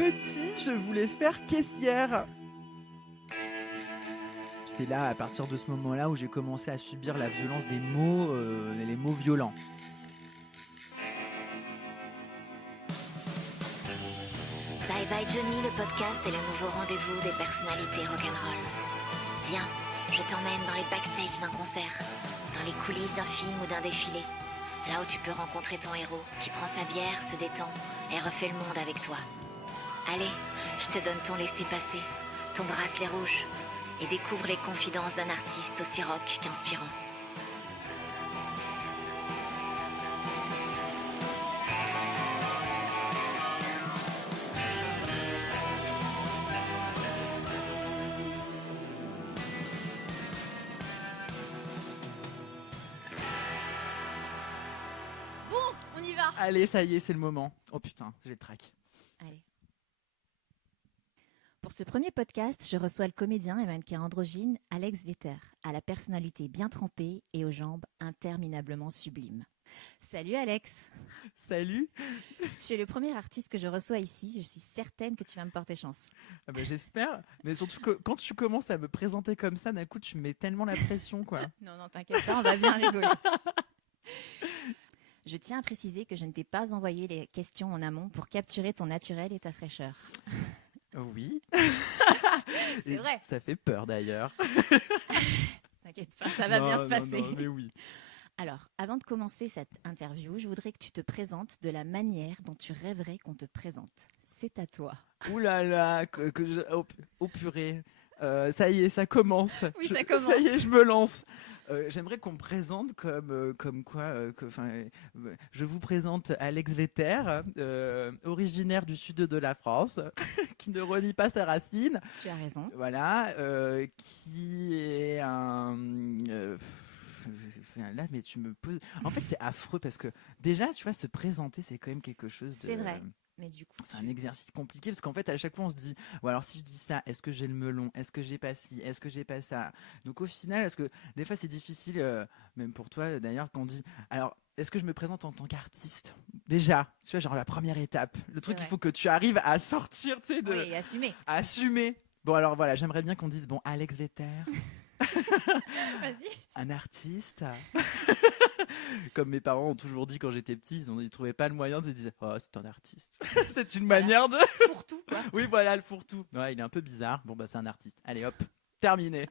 Petit, je voulais faire caissière. C'est là, à partir de ce moment-là, où j'ai commencé à subir la violence des mots, les mots violents. Bye Bye Johnny, le podcast est le nouveau rendez-vous des personnalités rock'n'roll. Viens, je t'emmène dans les backstage d'un concert, dans les coulisses d'un film ou d'un défilé. Là où tu peux rencontrer ton héros, qui prend sa bière, se détend et refait le monde avec toi. Allez, je te donne ton laissez-passer, ton bracelet rouge, et découvre les confidences d'un artiste aussi rock qu'inspirant. Bon, on y va. Allez, ça y est, c'est le moment. Oh putain, j'ai le trac. Allez. Pour ce premier podcast, je reçois le comédien et mannequin androgyne Alex Vetter, à la personnalité bien trempée et aux jambes interminablement sublimes. Salut Alex. Salut. Tu es le premier artiste que je reçois ici. Je suis certaine que tu vas me porter chance. Ah bah, j'espère, mais surtout que quand tu commences à me présenter comme ça, d'un coup, tu me mets tellement la pression, quoi. Non, t'inquiète pas, on va bien rigoler. Je tiens à préciser que je ne t'ai pas envoyé les questions en amont pour capturer ton naturel et ta fraîcheur. Oui. C'est vrai. Ça fait peur, d'ailleurs. T'inquiète pas, ça va bien se passer. Non, mais oui. Alors, avant de commencer cette interview, je voudrais que tu te présentes de la manière dont tu rêverais qu'on te présente. C'est à toi. Ouh là là, oh purée. Ça y est, ça commence. Oui, ça commence. Ça y est, je me lance. J'aimerais qu'on me présente comme quoi. Je vous présente Alex Vetter, originaire du sud de la France, qui ne renie pas ses racines. Tu as raison. Voilà, qui est un. Là, mais tu me poses. En fait, c'est affreux parce que déjà, tu vois, se présenter, c'est quand même quelque chose de. C'est vrai. Mais du coup, C'est un exercice compliqué parce qu'en fait, à chaque fois, on se dit, ou alors si je dis ça, est-ce que j'ai le melon? Est-ce que j'ai pas ci? Est-ce que j'ai pas ça? Donc au final, est-ce que des fois, c'est difficile, même pour toi d'ailleurs, quand on dit, alors, est-ce que je me présente en tant qu'artiste? Déjà, tu vois, genre la première étape, le truc, il faut que tu arrives à sortir, tu sais, de. Oui, assumer. À assumer. Bon, alors voilà, j'aimerais bien qu'on dise, bon, Alex Vetter. Vas-y. Un artiste. Comme mes parents ont toujours dit quand j'étais petit, ils trouvaient pas le moyen, ils disaient oh c'est un artiste. C'est une manière de Fourre-tout quoi. Oui voilà le fourre-tout. Ouais, il est un peu bizarre. Bon bah c'est un artiste. Allez hop, terminé.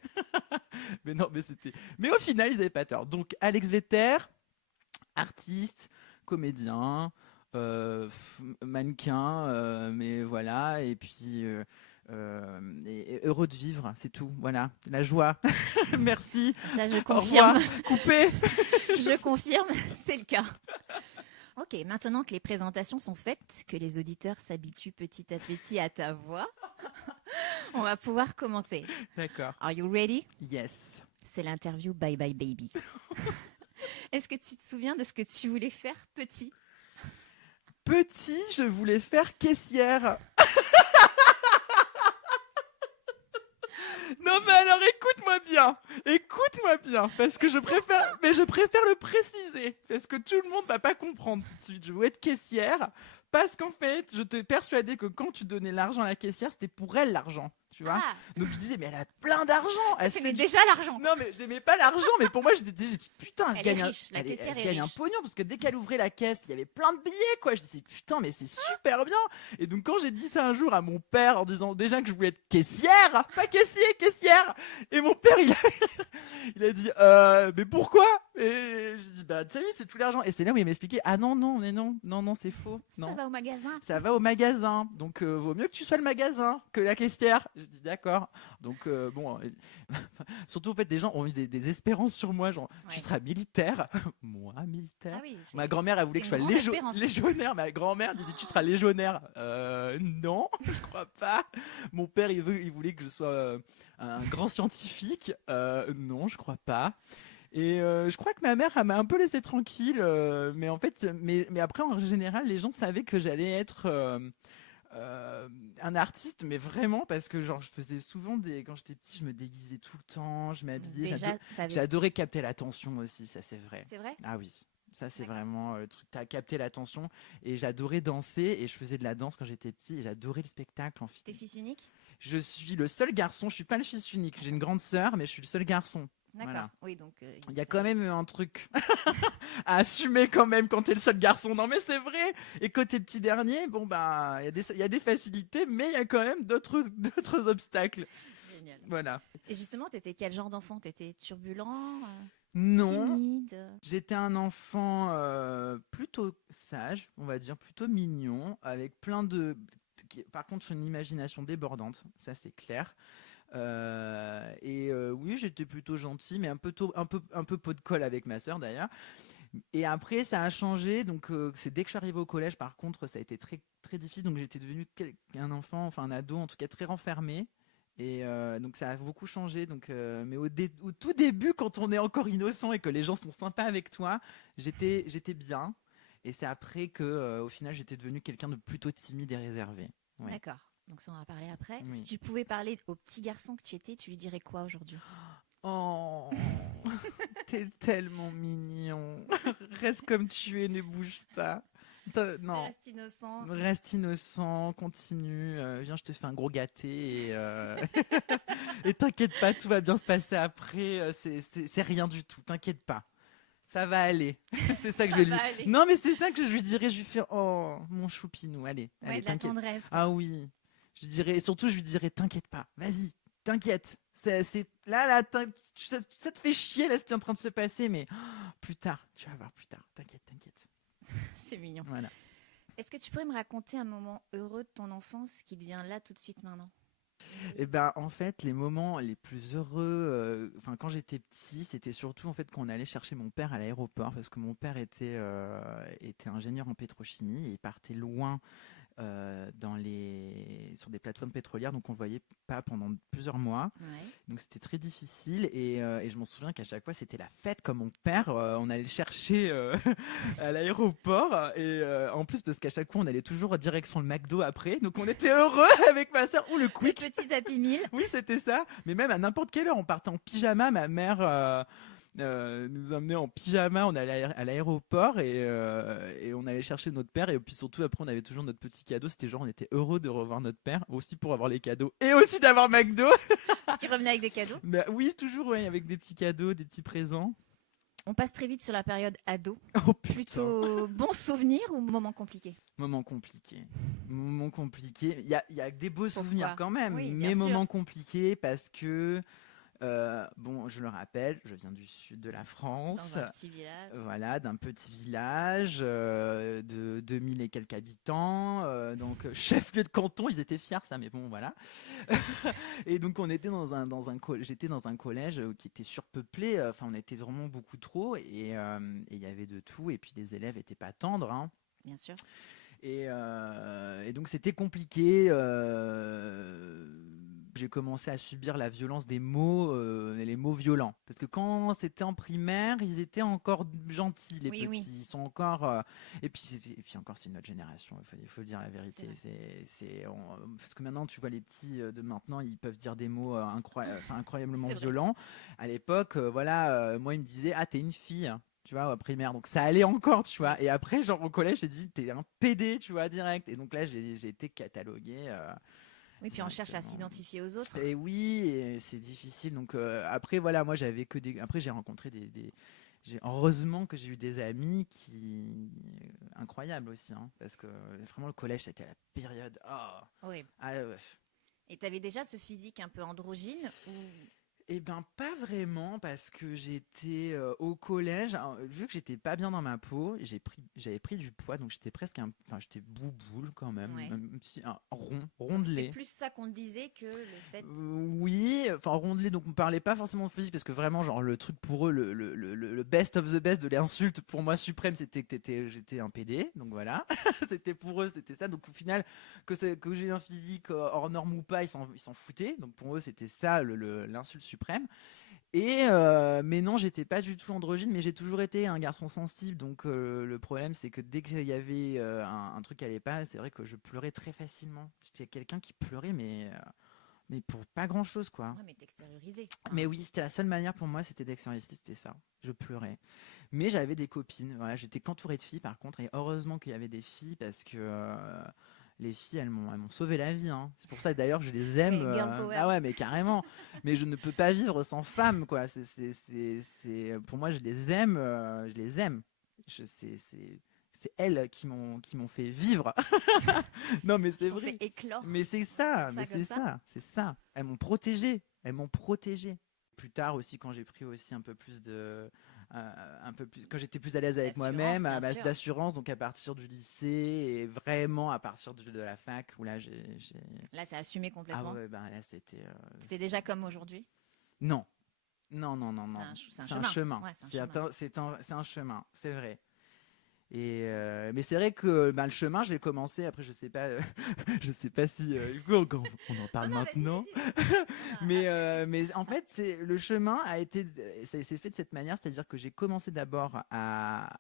Mais non mais c'était. Mais au final ils avaient pas tort. Donc Alex Vetter, artiste, comédien, mannequin, mais voilà et puis. Et heureux de vivre, c'est tout. Voilà, la joie. Merci. Ça, je Au confirme. revoir. Coupé. Je confirme, c'est le cas. Ok, maintenant que les présentations sont faites, que les auditeurs s'habituent petit à petit à ta voix, on va pouvoir commencer. D'accord. Are you ready? Yes. C'est l'interview Bye Bye Baby. Est-ce que tu te souviens de ce que tu voulais faire petit? Petit, je voulais faire caissière. Non mais alors écoute-moi bien, parce que je préfère le préciser, parce que tout le monde va pas comprendre tout de suite. Je veux être caissière, parce qu'en fait, je te persuadais que quand tu donnais l'argent à la caissière, c'était pour elle l'argent, tu vois. Ah, Donc je disais mais elle a plein d'argent, elle se t'aimais fait déjà l'argent. Non mais j'aimais pas l'argent, mais pour moi j'ai dit putain, Elle est riche, la elle caissière se est gagne un riche. pognon parce que dès qu'elle ouvrait la caisse, il y avait plein de billets quoi. Je disais putain mais c'est super bien. Et donc quand j'ai dit ça un jour à mon père en disant déjà que je voulais être caissière, pas caissière, et mon père il a dit mais pourquoi? Et j'ai dit bah tu sais c'est tout l'argent. Et c'est là où il m'expliquait ah non c'est faux. Ça Non. va au magasin. Ça va au magasin, donc vaut mieux que tu sois le magasin que la caissière. Je dis d'accord. Donc bon, surtout en fait, des gens ont eu des espérances sur moi, genre Ouais. tu seras militaire, moi militaire. Ah oui, Ma grand-mère elle voulait que je c'est sois une grande espérance. légionnaire. Ma grand-mère disait tu seras légionnaire. Non, je crois pas. Mon père il voulait que je sois un grand scientifique. Non, je crois pas. Et je crois que ma mère elle m'a un peu laissé tranquille, mais en fait, mais après en général, les gens savaient que j'allais être un artiste, mais vraiment parce que genre je faisais souvent quand j'étais petit, je me déguisais tout le temps, je m'habillais. Déjà, J'adorais capter l'attention aussi, ça c'est vrai. c'est vrai? Ah oui. Ça, c'est D'accord. vraiment le truc. T'as capté l'attention. Et j'adorais danser. Et je faisais de la danse quand j'étais petit. Et j'adorais le spectacle. T'es fils unique? Je suis le seul garçon. Je suis pas le fils unique. J'ai une grande sœur, mais je suis le seul garçon. D'accord. Voilà. Oui, donc. Il y a quand même un truc à assumer quand même quand t'es le seul garçon. Non, mais c'est vrai. Et quand t'es le petit dernier, bon, bah, il y a des facilités, mais il y a quand même d'autres obstacles. Génial. Voilà. Et justement, t'étais quel genre d'enfant? T'étais turbulent, Non. timide? J'étais un enfant plutôt sage, on va dire, plutôt mignon, avec plein de... Par contre, une imagination débordante, ça c'est clair. Oui, j'étais plutôt gentil, mais un peu pot de colle avec ma sœur d'ailleurs. Et après, ça a changé. Donc, c'est dès que je suis arrivée au collège, par contre, ça a été très, très difficile. Donc, j'étais devenu un enfant, enfin un ado, en tout cas très renfermé. Et donc, ça a beaucoup changé. Donc, mais au tout début, quand on est encore innocent et que les gens sont sympas avec toi, j'étais bien. Et c'est après que, au final, j'étais devenu quelqu'un de plutôt timide et réservé. Ouais. D'accord. Donc ça, on va parler après. Oui. Si tu pouvais parler au petit garçon que tu étais, tu lui dirais quoi aujourd'hui? Oh, t'es tellement mignon. Reste comme tu es, ne bouge pas. Non, Reste innocent. reste innocent, continue. Viens, je te fais un gros gâté et t'inquiète pas, tout va bien se passer après. C'est rien du tout, t'inquiète pas. Ça va aller. C'est ça que Ça je lui. va aller. Non, mais c'est ça que je lui dirais. Je lui fais oh mon choupinou, allez, Ouais, allez, de la t'inquiète. tendresse. Ah oui. Je dirais, et surtout, je lui dirais, t'inquiète pas, vas-y, t'inquiète. Là, ça te fait chier, là, ce qui est en train de se passer, mais plus tard, tu vas voir, plus tard, t'inquiète. C'est mignon. Voilà. Est-ce que tu pourrais me raconter un moment heureux de ton enfance qui devient là tout de suite maintenant? Et ben, en fait, les moments les plus heureux, quand j'étais petit, c'était surtout, en fait, quand on allait chercher mon père à l'aéroport, parce que mon père était ingénieur en pétrochimie, et il partait loin sur des plateformes pétrolières, donc on ne le voyait pas pendant plusieurs mois. Ouais. Donc c'était très difficile et je m'en souviens qu'à chaque fois c'était la fête comme mon père. On allait le chercher à l'aéroport et en plus parce qu'à chaque fois on allait toujours direction le McDo après. Donc on était heureux avec ma soeur ou le Le Quick. petit Happy Meal. Oui, c'était ça. Mais même à n'importe quelle heure, on partait en pyjama. Ma mère nous emmenait en pyjama. On allait à l'aéroport et on allait chercher notre père. Et puis surtout, après, on avait toujours notre petit cadeau. C'était genre, on était heureux de revoir notre père, aussi pour avoir les cadeaux et aussi d'avoir McDo. Qui revenait avec des cadeaux. Mais oui, toujours, ouais, avec des petits cadeaux, des petits présents. On passe très vite sur la période ado. Oh putain. Plutôt bon souvenir ou moment compliqué? Moment compliqué. Moment compliqué. Il y a des beaux souvenirs quand même, Oui, bien mais sûr. moment compliqué parce que, bon, je le rappelle, je viens du sud de la France. Dans un petit village. Voilà, d'un petit village de 2000 et quelques habitants, donc chef-lieu de canton, ils étaient fiers ça, mais bon voilà. Et donc on était j'étais dans un collège qui était surpeuplé, enfin on était vraiment beaucoup trop et il y avait de tout et puis les élèves étaient pas tendres, hein. Bien sûr. Et donc c'était compliqué. J'ai commencé à subir la violence des mots, les mots violents. Parce que quand c'était en primaire, ils étaient encore gentils, les Oui, petits. oui. Ils sont encore. Et puis encore, c'est une autre génération. Il faut dire la vérité. Parce que maintenant, tu vois les petits de maintenant, ils peuvent dire des mots incroyablement C'est vrai. violents. À l'époque, moi, ils me disaient, ah, t'es une fille. Tu vois, primaire, donc ça allait encore, tu vois. Et après, genre au collège, j'ai dit, t'es un PD, tu vois, direct. Et donc là, j'ai été catalogué. Oui, puis on cherche à directement. s'identifier aux autres. Et oui, et c'est difficile. Donc après, voilà, moi, j'avais que des. Après, j'ai rencontré heureusement que j'ai eu des amis incroyables aussi, hein, parce que vraiment le collège, c'était la période. Oui. Ouais. Et t'avais déjà ce physique un peu androgyne ou... Eh ben pas vraiment parce que j'étais au collège, alors, vu que j'étais pas bien dans ma peau, j'avais pris du poids donc j'étais j'étais bouboule quand même, Ouais. un C'était rondelé. plus ça qu'on te disait que le fait... Oui, enfin rondelé donc on parlait pas forcément de physique parce que vraiment genre le truc pour eux le best of the best de l'insulte pour moi suprême c'était que j'étais un PD donc voilà c'était pour eux c'était ça donc au final que j'ai un physique hors norme ou pas ils s'en foutaient donc pour eux c'était ça l'insulte suprême. Mais non, j'étais pas du tout androgyne, mais j'ai toujours été un garçon sensible. Donc le problème, c'est que dès qu'il y avait un truc qui allait pas, c'est vrai que je pleurais très facilement. J'étais quelqu'un qui pleurait, mais Mais pour pas grand-chose, quoi. Ouais, mais t'extérioriser. Mais oui, c'était la seule manière pour moi, c'était d'extérioriser, c'était ça. Je pleurais. Mais j'avais des copines. Voilà, j'étais qu'entourée de filles, par contre. Et heureusement qu'il y avait des filles, parce que les filles, elles m'ont sauvé la vie. Hein. C'est pour ça, d'ailleurs, je les aime. Ouais, girl power. Ah ouais, mais carrément. Mais je ne peux pas vivre sans femmes, quoi. Pour moi, je les aime. Je les aime. C'est elles qui m'ont fait vivre. Non, mais c'est T'ont vrai. fait éclore. Mais c'est ça, Ça comme ça. c'est ça. Elles m'ont protégé, elles m'ont protégé. Plus tard aussi, quand j'ai pris aussi un peu plus quand j'étais plus à l'aise avec D'assurance, moi-même, bien sûr. d'assurance, donc à partir du lycée et vraiment à partir de la fac où là Là, t'as assumé ah complètement. ouais, bah là c'était C'était déjà comme aujourd'hui. non, non, non, non, non. C'est un chemin. Ouais, C'est un chemin, c'est vrai. Et mais c'est vrai que le chemin, je l'ai commencé. Après, je sais pas, je sais pas si du coup, on en parle maintenant. Mais en fait, le chemin ça s'est fait de cette manière, c'est-à-dire que j'ai commencé d'abord à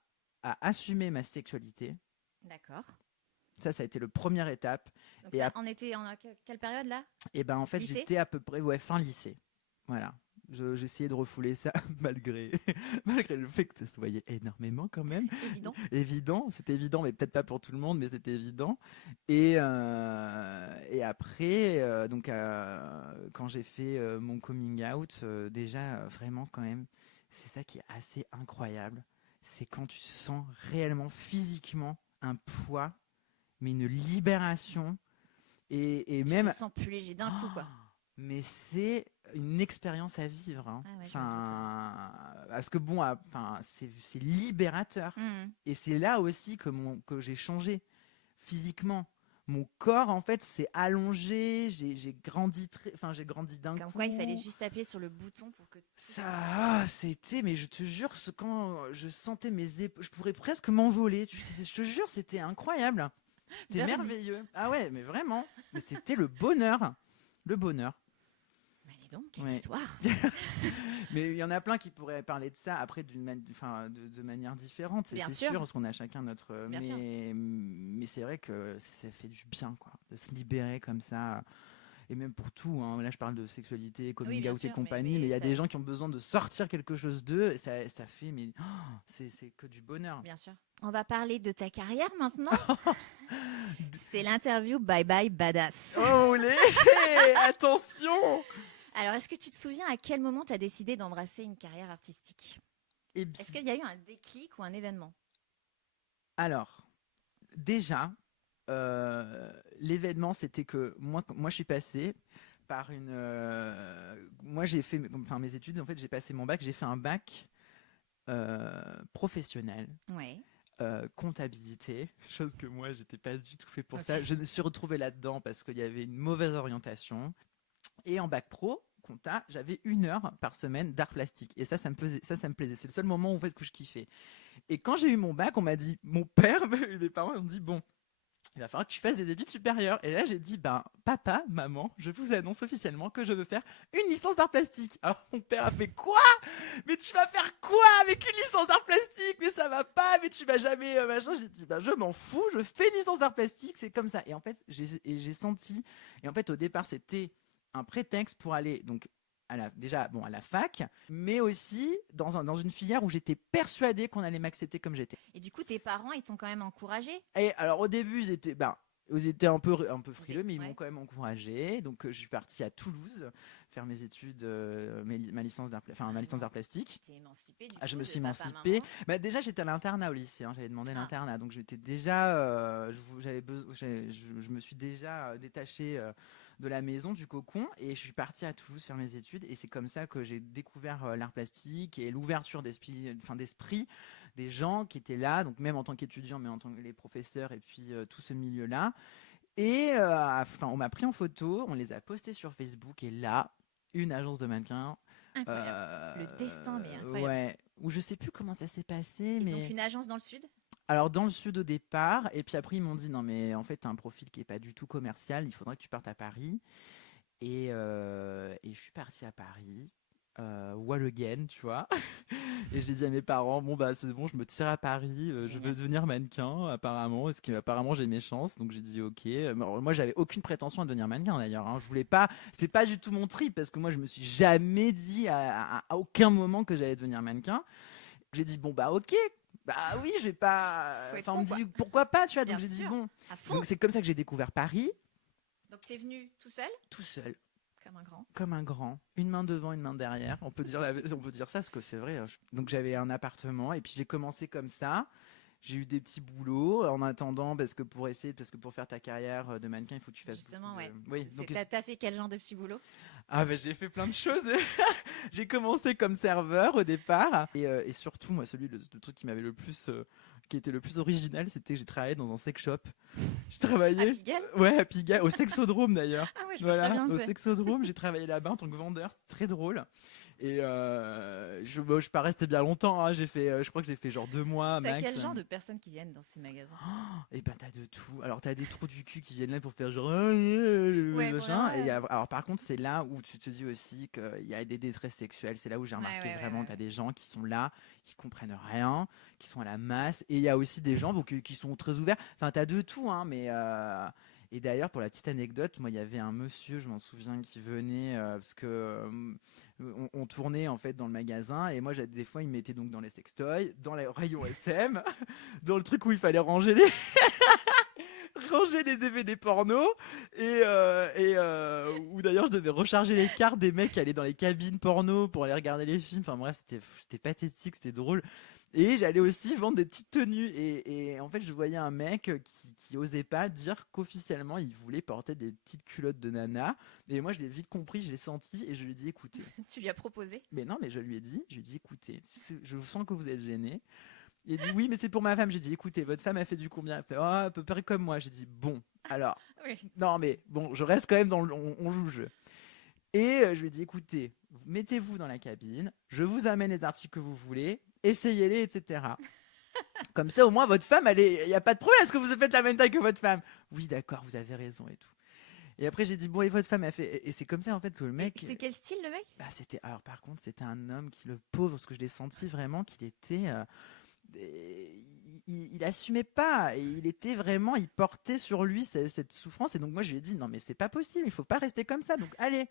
assumer ma sexualité. D'accord. Ça a été le première étape. Donc Et ça, on était en quelle période là? Et ben en fait, Lycée j'étais à peu près fin lycée. Voilà. J'essayais de refouler ça malgré le fait que ça se voyait énormément quand même. Évident. Évident, c'était évident, mais peut-être pas pour tout le monde, mais c'était évident. Et après, quand j'ai fait mon coming out, déjà vraiment quand même, c'est ça qui est assez incroyable, c'est quand tu sens réellement physiquement un poids, mais une libération, et Tu même. te sens plus léger d'un coup, quoi. Mais c'est une expérience à vivre. Hein. Ah ouais, je me doute. Parce que bon, c'est libérateur. Mhm. Et c'est là aussi que j'ai changé physiquement. Mon corps, en fait, s'est allongé. J'ai grandi j'ai grandi d'un coup. Comme quoi, il fallait juste appuyer sur le bouton pour que. Ça, c'était, mais je te jure, quand je sentais mes épaules, je pourrais presque m'envoler. Je te jure, c'était incroyable. C'était Birdie. merveilleux. Ah ouais, mais vraiment. Mais c'était le bonheur. Le bonheur. Bah dis donc, quelle Ouais. histoire. Mais il y en a plein qui pourraient parler de ça après de manière différente. Bien C'est sûr. sûr, parce qu'on a chacun notre. Bien sûr. Mais c'est vrai que ça fait du bien, quoi, de se libérer comme ça. Et même pour tout. Hein. Là, je parle de sexualité, coming bien out et sûr, compagnie. mais Mais il y a ça- des gens qui ont besoin de sortir quelque chose d'eux. Et ça fait. Mais c'est que du bonheur. Bien sûr. On va parler de ta carrière maintenant. C'est l'interview Bye Bye Badass. Oh, attention. Alors, est-ce que tu te souviens à quel moment tu as décidé d'embrasser une carrière artistique? Et bien, Est-ce qu'il y a eu un déclic ou un événement? alors, déjà, l'événement, c'était que moi, je suis passé par une. Moi, j'ai fait mes études. En fait, j'ai passé mon bac. J'ai fait un bac professionnel, Ouais. comptabilité, chose que moi, j'étais pas du tout fait pour Ok. ça. Je me suis retrouvé là-dedans parce qu'il y avait une mauvaise orientation. Et en bac pro, compta, j'avais 1 heure par semaine d'art plastique. Et ça me plaisait. Ça me plaisait. C'est le seul moment où, en fait, que je kiffais. Et quand j'ai eu mon bac, on m'a dit, mon père, mes parents m'ont dit, bon, il va falloir que tu fasses des études supérieures. Et là, j'ai dit, papa, maman, je vous annonce officiellement que je veux faire une licence d'art plastique. Alors, mon père a fait, quoi? Mais tu vas faire quoi avec une licence d'art plastique? Mais ça va pas, mais tu vas jamais, machin. J'ai dit, je m'en fous, je fais une licence d'art plastique, c'est comme ça. Et en fait, j'ai senti, et en fait, au départ, c'était un prétexte pour aller, donc, à la fac, mais aussi dans une filière où j'étais persuadé qu'on allait m'accepter comme j'étais. Et du coup, tes parents, ils t'ont quand même encouragé? Et alors au début, ils étaient un peu frileux, mais ils Ouais. m'ont quand même encouragé. Donc je suis parti à Toulouse faire mes études, ma licence d'art plastique. Tu t'es émancipé du Je coup me de suis papa, émancipé. maman. Déjà, j'étais à l'internat au lycée. Hein, j'avais demandé Ah. l'internat, donc j'étais déjà, je me suis déjà détaché de la maison, du cocon, et je suis parti à Toulouse faire mes études. Et c'est comme ça que j'ai découvert l'art plastique et l'ouverture d'esprit des gens qui étaient là, donc même en tant qu'étudiant, mais en tant que les professeurs et puis tout ce milieu-là. Et on m'a pris en photo, on les a postés sur Facebook, et là, une agence de mannequins. Incroyable. Le destin, mais incroyable. Ouais, ou je sais plus comment ça s'est passé, Et mais donc une agence dans le sud? alors dans le sud au départ, et puis après ils m'ont dit non mais en fait t'as un profil qui est pas du tout commercial, il faudrait que tu partes à Paris, et je suis parti à Paris. wall again, tu vois. Et j'ai dit à mes parents, bon bah c'est bon, je me tire à Paris, je veux devenir mannequin apparemment, parce qu'apparemment j'ai mes chances, donc j'ai dit ok. Moi j'avais aucune prétention à devenir mannequin d'ailleurs, hein. Je voulais pas, c'est pas du tout mon trip, parce que moi je me suis jamais dit à aucun moment que j'allais devenir mannequin. J'ai dit bon bah ok, bah oui je vais pas, Faut être enfin on me con, dit pourquoi pas, tu vois, Bien donc j'ai dit sûr. bon. À fond. Donc c'est comme ça que j'ai découvert Paris, Donc t'es venu tout seul, tout seul. comme un grand. Comme un grand, une main devant, une main derrière. On peut dire ça parce que c'est vrai, hein. Donc j'avais un appartement et puis j'ai commencé comme ça. J'ai eu des petits boulots en attendant parce que pour faire ta carrière de mannequin, il faut que tu fasses. Justement, beaucoup de- ouais. Oui. Donc T'as fait quel genre de petit boulot? j'ai fait plein de choses. J'ai commencé comme serveur au départ et surtout moi le truc qui m'avait le plus qui était le plus original, c'était que j'ai travaillé dans un sex shop. Je travaillais À Pigalle? ouais à Pigalle, au Sexodrome d'ailleurs. Ah ouais, je vois très Voilà, bien où au c'est. Sexodrome, j'ai travaillé là-bas en tant que vendeur, c'était très drôle. Et je suis pas resté bien longtemps, hein. Je crois que j'ai fait genre 2 mois T'as max. quel genre de personnes qui viennent dans ces magasins? Et ben t'as de tout. Alors t'as des trous du cul qui viennent là pour faire genre le Ouais, machin. vraiment, ouais. Alors par contre c'est là où tu te dis aussi qu'il y a des détresses sexuelles. C'est là où j'ai remarqué Ouais, vraiment ouais. t'as des gens qui sont là, qui comprennent rien, qui sont à la masse. Et il y a aussi des gens qui sont très ouverts. Enfin t'as de tout, hein. Mais et d'ailleurs pour la petite anecdote, moi il y avait un monsieur, je m'en souviens, qui venait parce que on tournait en fait dans le magasin et moi des fois il me mettait donc dans les sextoys, dans les rayons SM, dans le truc où il fallait ranger les DVD porno où d'ailleurs je devais recharger les cartes des mecs qui allaient dans les cabines porno pour aller regarder les films. Enfin bref, c'était pathétique, c'était drôle. Et j'allais aussi vendre des petites tenues et en fait je voyais un mec qui osait pas dire qu'officiellement il voulait porter des petites culottes de nana et moi je l'ai vite compris, je l'ai senti et je lui ai dit écoutez. Tu lui as proposé? Mais non, mais je lui ai dit écoutez, je sens que vous êtes gêné. Il a dit oui, mais c'est pour ma femme. J'ai dit écoutez, votre femme a fait du combien? Elle fait à peu près comme moi. J'ai dit bon, alors Oui. non mais bon, je reste quand même on joue le jeu. Et je lui ai dit écoutez, mettez-vous dans la cabine, je vous amène les articles que vous voulez, essayez-les, etc. Comme ça au moins votre femme, il y a pas de problème. Est-ce que vous faites la même taille que votre femme? Oui, d'accord, vous avez raison et tout. Et après j'ai dit bon, et votre femme a fait, et c'est comme ça en fait que le mec. C'était quel style, le mec? Bah alors par contre c'était un homme qui, le pauvre, parce que je l'ai senti vraiment qu'il était il assumait pas, et il portait sur lui cette souffrance, et donc moi je lui ai dit non mais c'est pas possible, il faut pas rester comme ça, donc allez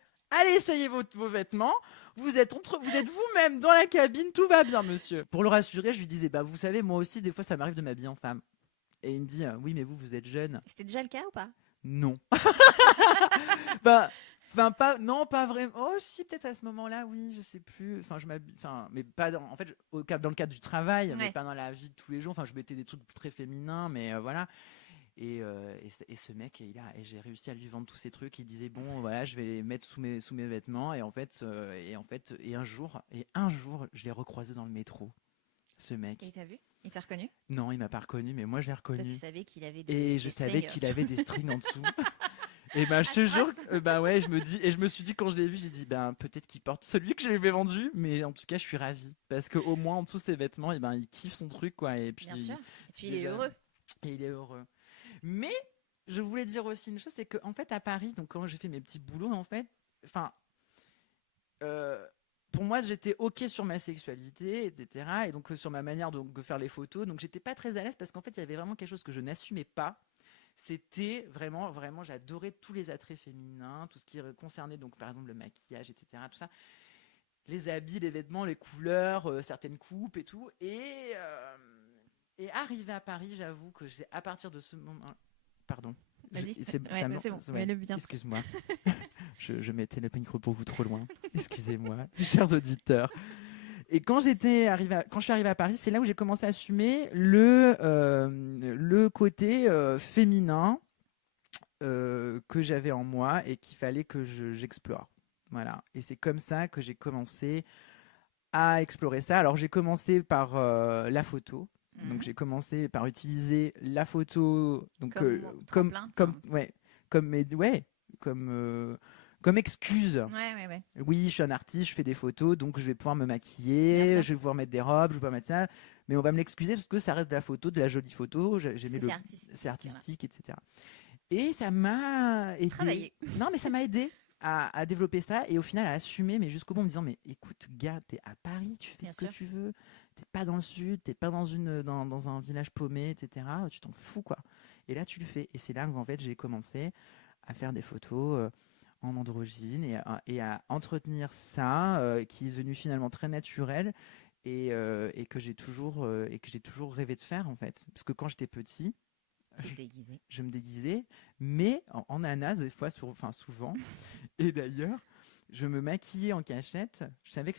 essayez vos vêtements, vous êtes vous-même dans la cabine, tout va bien monsieur. Pour le rassurer je lui disais bah vous savez moi aussi des fois ça m'arrive de m'habiller en femme, et il me dit oui mais vous êtes jeune. C'était déjà le cas ou pas? Non. Pas vraiment. Oh, si, peut-être à ce moment-là, oui, je sais plus. Mais pas dans le cadre du travail, mais Ouais. pas dans la vie de tous les jours. Enfin, je mettais des trucs très féminins, mais voilà. Et ce mec, et j'ai réussi à lui vendre tous ces trucs. Il disait bon, voilà, je vais les mettre sous mes vêtements. Et un jour, je l'ai recroisé dans le métro. Ce mec. Et il t'a vu? Il t'a reconnu? Non, il m'a pas reconnu, mais moi je l'ai Toi, reconnu. tu savais qu'il avait des Et je savais strings qu'il avait des strings en dessous. Et ben je te jure, ouais, je me suis dit quand je l'ai vu, j'ai dit peut-être qu'il porte celui que je lui ai vendu, mais en tout cas je suis ravie parce qu'au moins en dessous de ses vêtements, il kiffe son truc quoi, et puis Bien sûr. Et puis il est déjà- heureux. et il est heureux. Mais je voulais dire aussi une chose, c'est qu'en fait à Paris, donc quand j'ai fait mes petits boulots en fait, pour moi j'étais ok sur ma sexualité, etc. Et donc sur ma manière de faire les photos, donc j'étais pas très à l'aise parce qu'en fait il y avait vraiment quelque chose que je n'assumais pas. C'était vraiment, vraiment, j'adorais tous les attraits féminins, tout ce qui concernait, donc par exemple le maquillage, etc. Tout ça, les habits, les vêtements, les couleurs, certaines coupes et tout. Et arrivé à Paris, j'avoue que c'est à partir de ce moment. Pardon. Vas-y. C'est bon. Mets-le bien. Excuse-moi. je mettais le micro beaucoup trop loin. Excusez-moi, chers auditeurs. Et quand je suis arrivé à Paris, c'est là où j'ai commencé à assumer le côté féminin que j'avais en moi et qu'il fallait que j'explore. Voilà. Et c'est comme ça que j'ai commencé à explorer ça. Alors j'ai commencé par la photo. Donc j'ai commencé par utiliser la photo donc comme excuse. Ouais. Oui, je suis un artiste, je fais des photos, donc je vais pouvoir me Bien maquiller, sûr. je vais pouvoir mettre des robes, je vais pouvoir mettre ça, mais on va me l'excuser parce que ça reste de la photo, de la jolie photo. J'aimais C'est artistique. c'est artistique, etc. Et ça m'a aidé. Travailler. Non, mais ça m'a aidé. à développer ça et au final à assumer, mais jusqu'au bout en me disant, mais écoute, gars, t'es à Paris, tu fais Bien ce que sûr. tu veux, t'es pas dans le sud, t'es pas dans un village paumé, etc. Tu t'en fous, quoi. Et là, tu le fais. Et c'est là qu'en fait, j'ai commencé à faire des photos en androgyne et à entretenir ça, qui est devenu finalement très naturel et que j'ai toujours rêvé de faire, en fait. Parce que quand j'étais petit, Tu te déguisais. je me déguisais, mais en ananas, des fois, enfin souvent. Et d'ailleurs, je me maquillais en cachette. Je savais que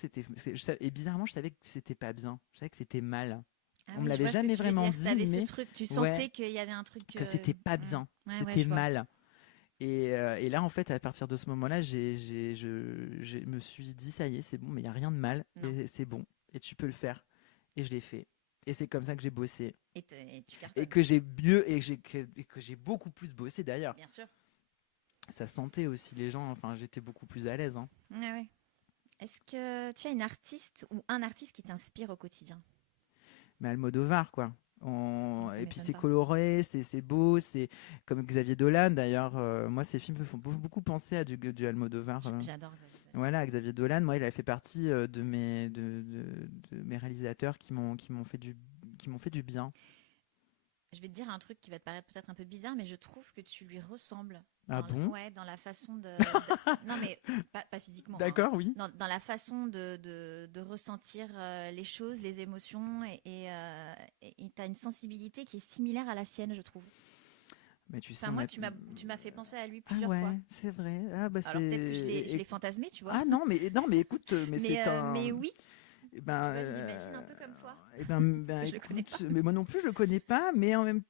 et bizarrement, je savais que c'était pas bien. Je savais que c'était mal. Ah On oui, me je l'avait vois ce que jamais tu veux vraiment dire. dit, T'avais mais ce truc, tu ouais, sentais qu'il y avait un truc. que c'était pas bien, Ouais, c'était je vois. mal. Et là, en fait, à partir de ce moment-là, je me suis dit, ça y est, c'est bon, mais il n'y a rien de mal, Non. et c'est bon, et tu peux le faire. Et je l'ai fait. Et c'est comme ça que j'ai bossé. Et tu cartonnes. Et que j'ai mieux, et que j'ai beaucoup plus bossé d'ailleurs. Bien sûr. Ça sentait aussi les gens, enfin, j'étais beaucoup plus à l'aise. Hein. Ouais, ouais. Est-ce que tu as une artiste ou un artiste qui t'inspire au quotidien? Mais Almodovar, quoi. Ça Et puis m'étonne c'est pas. coloré, c'est beau, c'est comme Xavier Dolan d'ailleurs. Moi, ces films me font beaucoup penser à du Almodovar. J'adore. Voilà, Xavier Dolan, moi, il a fait partie de mes réalisateurs qui m'ont fait du bien. Je vais te dire un truc qui va te paraître peut-être un peu bizarre, mais je trouve que tu lui ressembles. Ah bon? Ouais, dans la façon non, mais pas physiquement. Hein. D'accord, oui. Dans la façon de ressentir les choses, les émotions, et tu as une sensibilité qui est similaire à la sienne, je trouve. Mais tu sais, Enfin, moi, tu m'as fait penser à lui Ah plusieurs ouais, fois. c'est vrai. Ah bah Alors peut-être que je c'est. l'ai fantasmé, tu vois. Ah non, mais écoute, mais c'est un. Mais oui, Eh ben, tu vois, je l'imagine un peu comme toi. Eh ben, Parce que je le connais écoute, mais moi non plus je le connais pas, mais en même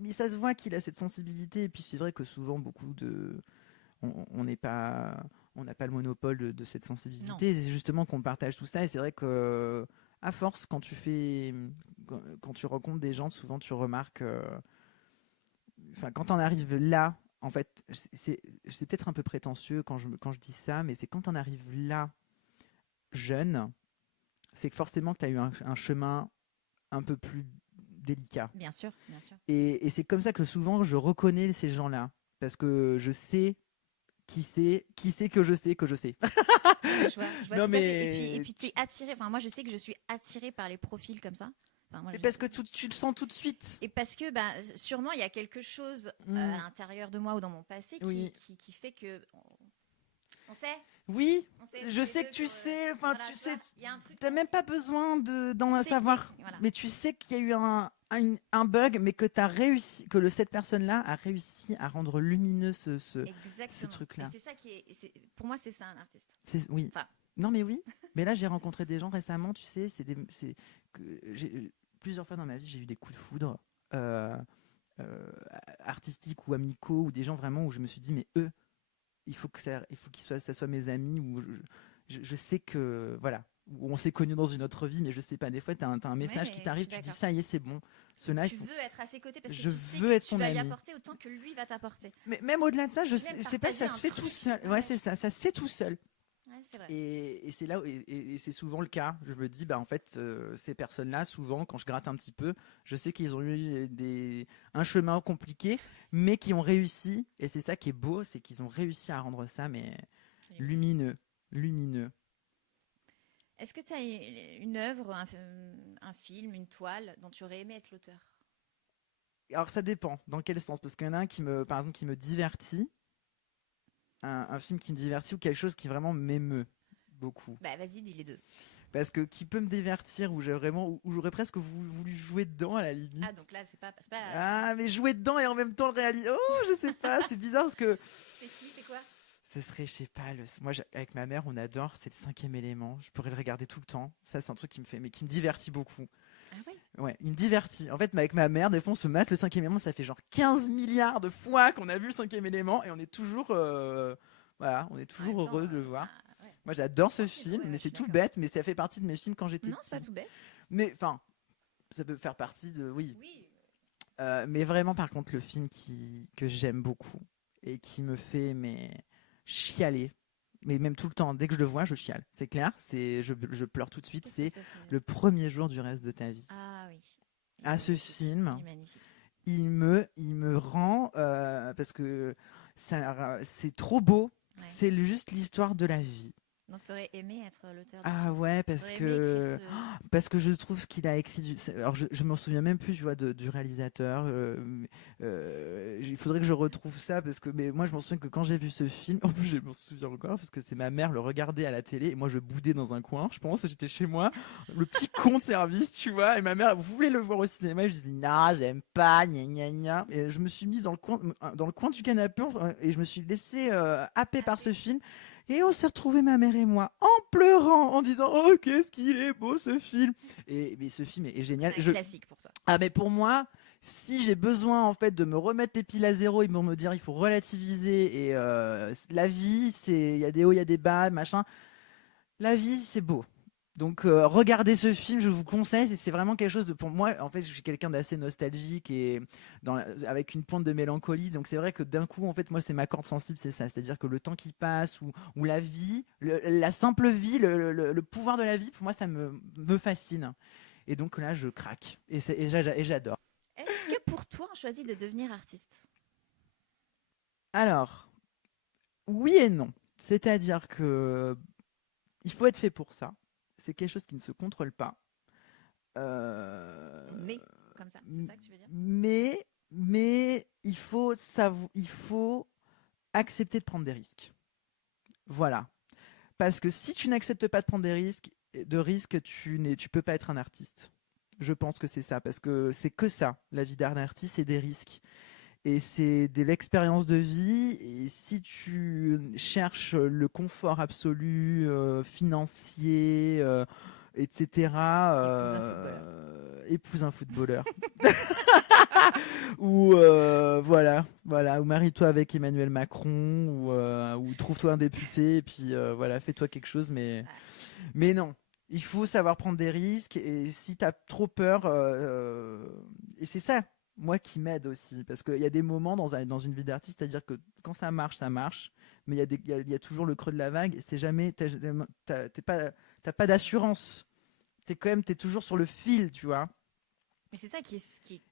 mais ça se voit qu'il a cette sensibilité et puis c'est vrai que souvent on n'est pas on n'a pas le monopole de cette sensibilité, c'est justement qu'on partage tout ça et c'est vrai que à force quand tu rencontres des gens, souvent tu remarques enfin quand on arrive là, en fait, c'est peut-être un peu prétentieux quand je dis ça, mais c'est quand on arrive là jeune, c'est que forcément que tu as eu un chemin un peu plus délicat. Bien sûr, bien sûr. Et c'est comme ça que souvent je reconnais ces gens-là. Parce que je sais qui c'est que je sais que je sais. Ouais, je vois Non, tout à fait. mais Et puis t'es attiré. Enfin, moi, je sais que je suis attirée par les profils comme ça. Enfin, moi, parce que tu le sens tout de suite. Et parce que sûrement il y a quelque chose à l'intérieur de moi ou dans mon passé Oui. qui fait que on sait. Oui, On sait je tous sais les que deux tu sais, enfin voilà, tu tu sais, vois, il y a un truc. t'as même pas besoin d'en sait savoir. voilà. Mais tu sais qu'il y a eu un bug, mais que t'as réussi, que cette personne-là a réussi à rendre lumineux ce Exactement. truc-là. Et c'est ça pour moi, c'est ça un artiste. Oui. Enfin. Non mais oui. Mais là j'ai rencontré des gens récemment, tu sais, plusieurs fois dans ma vie j'ai eu des coups de foudre artistiques ou amicaux ou des gens vraiment où je me suis dit mais eux, il faut que ça soit mes amis ou je sais que voilà, où on s'est connus dans une autre vie mais je sais pas. Des fois t'as un message qui t'arrive, tu dis ça y est c'est bon. Tu veux être à ses côtés parce que je tu sais veux que être tu son vas lui ami. apporter autant que lui va t'apporter. Mais même au-delà de ça, je sais pas, ça se fait truc. tout seul. Ouais, c'est ça se fait tout seul. Ouais, c'est vrai. Et c'est là et c'est souvent le cas. Je me dis bah en fait ces personnes-là souvent quand je gratte un petit peu, je sais qu'ils ont eu un chemin compliqué mais qui ont réussi et c'est ça qui est beau, c'est qu'ils ont réussi à rendre ça mais lumineux. Est-ce que tu as une œuvre, un film, une toile dont tu aurais aimé être l'auteur? Alors ça dépend dans quel sens parce qu'il y en a un par exemple qui me divertit. Un film qui me divertit ou quelque chose qui vraiment m'émeut beaucoup. Bah vas-y, dis les deux. Parce que qui peut me divertir où j'aurais presque voulu jouer dedans à la limite. Ah donc là c'est pas. Ah mais jouer dedans et en même temps le réaliser. Oh je sais pas, c'est bizarre parce que. C'est quoi? Ce serait je sais pas moi avec ma mère on adore, c'est le 5e élément. Je pourrais le regarder tout le temps. Ça c'est un truc qui me divertit beaucoup. Ah oui. Ouais, il me divertit. En fait, avec ma mère, des fois, on se mate le 5e élément. Ça fait genre 15 milliards de fois qu'on a vu le 5e élément et on est toujours, voilà, on est toujours heureux de le voir. Ouais. Moi, j'adore ce Ouais, film, ouais, mais je c'est suis tout d'accord. bête, mais ça fait partie de mes films quand j'étais Non, c'est pas petit. tout bête. Mais enfin, ça peut faire partie de, oui. Oui. Mais vraiment, par contre, le film que j'aime beaucoup et qui me fait chialer. Mais même tout le temps, dès que je le vois, je chiale. C'est clair, je pleure tout de suite. C'est le premier jour du reste de ta vie. Ah oui. Ah, ce film, Il est magnifique. il me rend parce que c'est trop beau. C'est juste l'histoire de la vie. Donc t'aurais aimé être l'auteur. Ah ouais, parce que je trouve qu'il a écrit alors je m'en souviens même plus, tu vois, du réalisateur. Il faudrait que je retrouve ça parce que mais moi je m'en souviens que quand j'ai vu ce film, en plus je m'en souviens encore parce que c'est ma mère le regardait à la télé et moi je boudais dans un coin, je pense, j'étais chez moi, le petit con de service, tu vois, et ma mère vous voulez le voir au cinéma, et je dis non, j'aime pas, gna gna gna, et je me suis mise dans le coin du canapé et je me suis laissé happer par ce film. Et on s'est retrouvés, ma mère et moi, en pleurant, en disant « Oh, qu'est-ce qu'il est beau ce film !» Mais ce film est génial. C'est un classique pour ça. Ah, mais pour moi, si j'ai besoin en fait de me remettre les piles à zéro, ils vont me dire il faut relativiser et la vie, il y a des hauts, il y a des bas, machin. La vie, c'est beau. Donc regardez ce film, je vous conseille, c'est vraiment quelque chose de pour moi. En fait, je suis quelqu'un d'assez nostalgique et avec une pointe de mélancolie. Donc c'est vrai que d'un coup, en fait, moi, c'est ma corde sensible, c'est ça. C'est-à-dire que le temps qui passe ou la vie, la simple vie, le pouvoir de la vie, pour moi, ça me fascine. Et donc là, je craque et j'adore. Est-ce que pour toi, on choisit de devenir artiste ? Alors, oui et non. C'est-à-dire que il faut être fait pour ça. C'est quelque chose qui ne se contrôle pas. Mais comme ça, c'est ça que tu veux dire ? Mais il faut accepter de prendre des risques. Voilà. Parce que si tu n'acceptes pas de prendre des risques, tu peux pas être un artiste. Je pense que c'est ça, parce que c'est que ça, la vie d'un artiste, c'est des risques. Et c'est de l'expérience de vie. Et si tu cherches le confort absolu, financier, etc., épouse un footballeur. Ou voilà, ou marie-toi avec Emmanuel Macron, ou trouve-toi un député, et puis voilà, fais-toi quelque chose. Mais non, il faut savoir prendre des risques. Et si tu as trop peur, et c'est ça. Moi qui m'aide aussi, parce qu'il y a des moments dans une vie d'artiste, c'est-à-dire que quand ça marche, mais il y a toujours le creux de la vague, et c'est jamais, t'as pas d'assurance, t'es toujours sur le fil, tu vois. Mais c'est ça qui est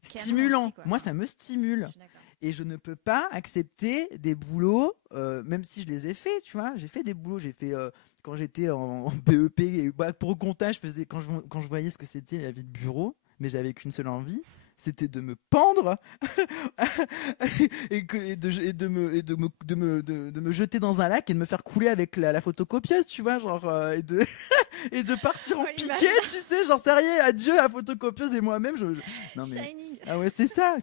stimulant. Aussi, quoi. Moi, ça me stimule. Et je ne peux pas accepter des boulots, même si je les ai faits, tu vois. J'ai fait des boulots, quand j'étais en BEP, et, pour comptage, quand je voyais ce que c'était la vie de bureau, mais j'avais qu'une seule envie, c'était de me pendre et de me jeter dans un lac et de me faire couler avec la photocopieuse, tu vois, genre et de partir en piquet, tu sais, genre sérieux, adieu la photocopieuse et moi-même non mais Shining. ah ouais, c'est ça.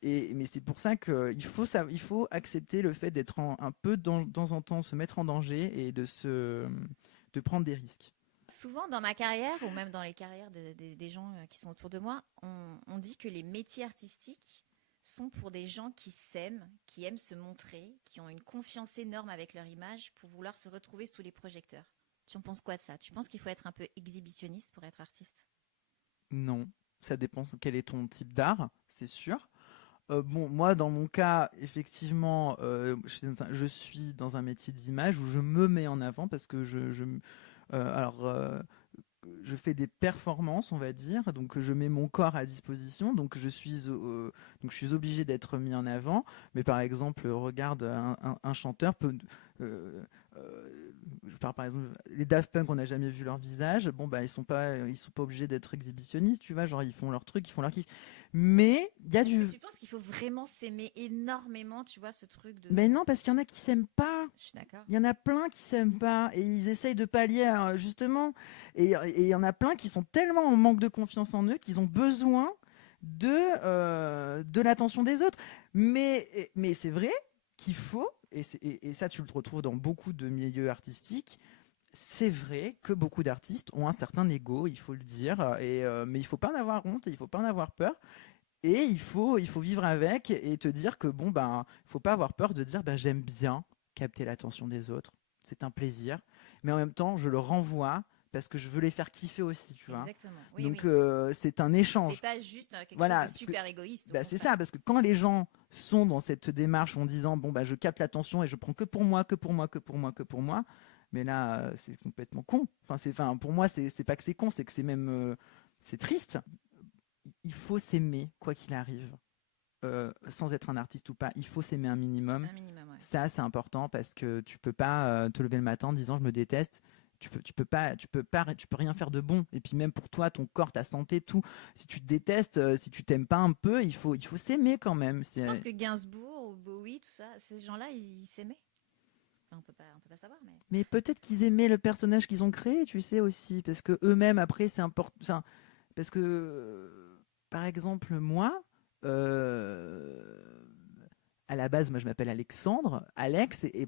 Mais c'est pour ça que il faut accepter le fait d'être un peu de temps en temps, se mettre en danger et de prendre des risques. Souvent dans ma carrière, ou même dans les carrières des gens qui sont autour de moi, on dit que les métiers artistiques sont pour des gens qui s'aiment, qui aiment se montrer, qui ont une confiance énorme avec leur image pour vouloir se retrouver sous les projecteurs. Tu en penses quoi de ça ? Tu penses qu'il faut être un peu exhibitionniste pour être artiste ? Non, ça dépend quel est ton type d'art, c'est sûr. Bon, moi, dans mon cas, effectivement, je suis dans un métier d'image où je me mets en avant parce que je fais des performances, on va dire, donc je mets mon corps à disposition, donc je suis obligé d'être mis en avant. Mais par exemple, regarde, un chanteur peut... je parle par exemple, les Daft Punk, on n'a jamais vu leur visage. Bon, bah, ils sont pas obligés d'être exhibitionnistes, tu vois, genre ils font leur truc, ils font leur kiff. Mais il y a du... Tu penses qu'il faut vraiment s'aimer énormément, tu vois, ce truc de... Mais non, parce qu'il y en a qui s'aiment pas. Je suis d'accord. Il y en a plein qui s'aiment pas et ils essayent de pallier justement. Et il y en a plein qui sont tellement en manque de confiance en eux qu'ils ont besoin de l'attention des autres. Mais c'est vrai qu'il faut, et ça tu le retrouves dans beaucoup de milieux artistiques, c'est vrai que beaucoup d'artistes ont un certain ego, il faut le dire, mais il faut pas en avoir honte, et il faut pas en avoir peur. Et il faut vivre avec et te dire que bon ben faut pas avoir peur de dire ben j'aime bien capter l'attention des autres, c'est un plaisir, mais en même temps je le renvoie parce que je veux les faire kiffer aussi, tu vois. Exactement. Oui, donc oui. C'est un échange. C'est pas juste quelque Voilà, chose de super égoïste. Bah, c'est ça, parce que quand les gens sont dans cette démarche en disant bon bah je capte l'attention et je prends que pour moi, mais là c'est complètement con. Enfin pour moi c'est pas que c'est con, c'est que c'est même c'est triste. Il faut s'aimer quoi qu'il arrive. sans être un artiste ou pas, il faut s'aimer un minimum. Un minimum, ouais. Ça, c'est important parce que tu peux pas te lever le matin en disant je me déteste. Tu peux rien faire de bon. Et puis même pour toi, ton corps, ta santé, tout. Si tu te détestes, si tu t'aimes pas un peu, il faut s'aimer quand même. Je pense que Gainsbourg ou Bowie, tout ça, ces gens-là, ils s'aimaient. Enfin, on peut pas savoir, mais. Mais peut-être qu'ils aimaient le personnage qu'ils ont créé, tu sais aussi, parce que eux-mêmes après, c'est important. Parce que, par exemple, moi. À la base, moi je m'appelle Alexandre. Alex est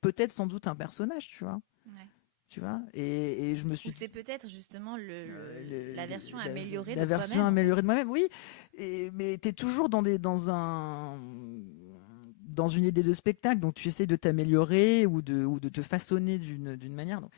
peut-être sans doute un personnage, tu vois. Ouais. Tu vois, et je me suis. Ou c'est peut-être justement la version la- améliorée la de version toi-même. améliorée de moi-même, oui. Mais tu es toujours dans une idée de spectacle, donc tu essaies de t'améliorer ou de te façonner d'une manière. Donc,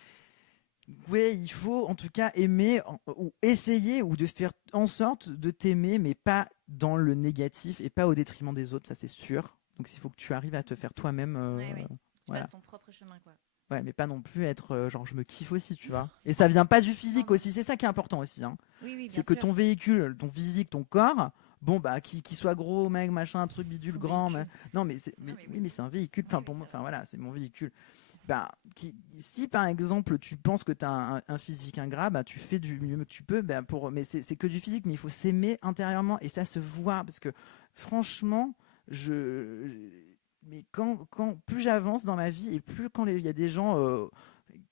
ouais, il faut en tout cas aimer ou essayer ou de faire en sorte de t'aimer, mais pas dans le négatif et pas au détriment des autres, ça c'est sûr. Donc il faut que tu arrives à te faire toi-même. Ouais. Tu voilà. fasses ton propre chemin, quoi. Ouais, mais pas non plus être genre je me kiffe aussi, tu vois. Et ça vient pas du physique Non. aussi, c'est ça qui est important aussi. Hein. Oui, bien C'est que sûr. ton véhicule, ton physique, ton corps, bon bah qu'il soit gros, mec, machin, truc bidule, Ton grand, véhicule. non mais c'est Non, mais oui, oui. mais c'est un véhicule. Enfin Oui, pour moi, c'est enfin vrai. voilà, c'est mon véhicule. Bah, si par exemple tu penses que tu as un physique ingrat, bah, tu fais du mieux que tu peux. Bah, mais c'est que du physique, mais il faut s'aimer intérieurement et ça se voit parce que franchement, mais quand plus j'avance dans ma vie et plus quand il y a des gens,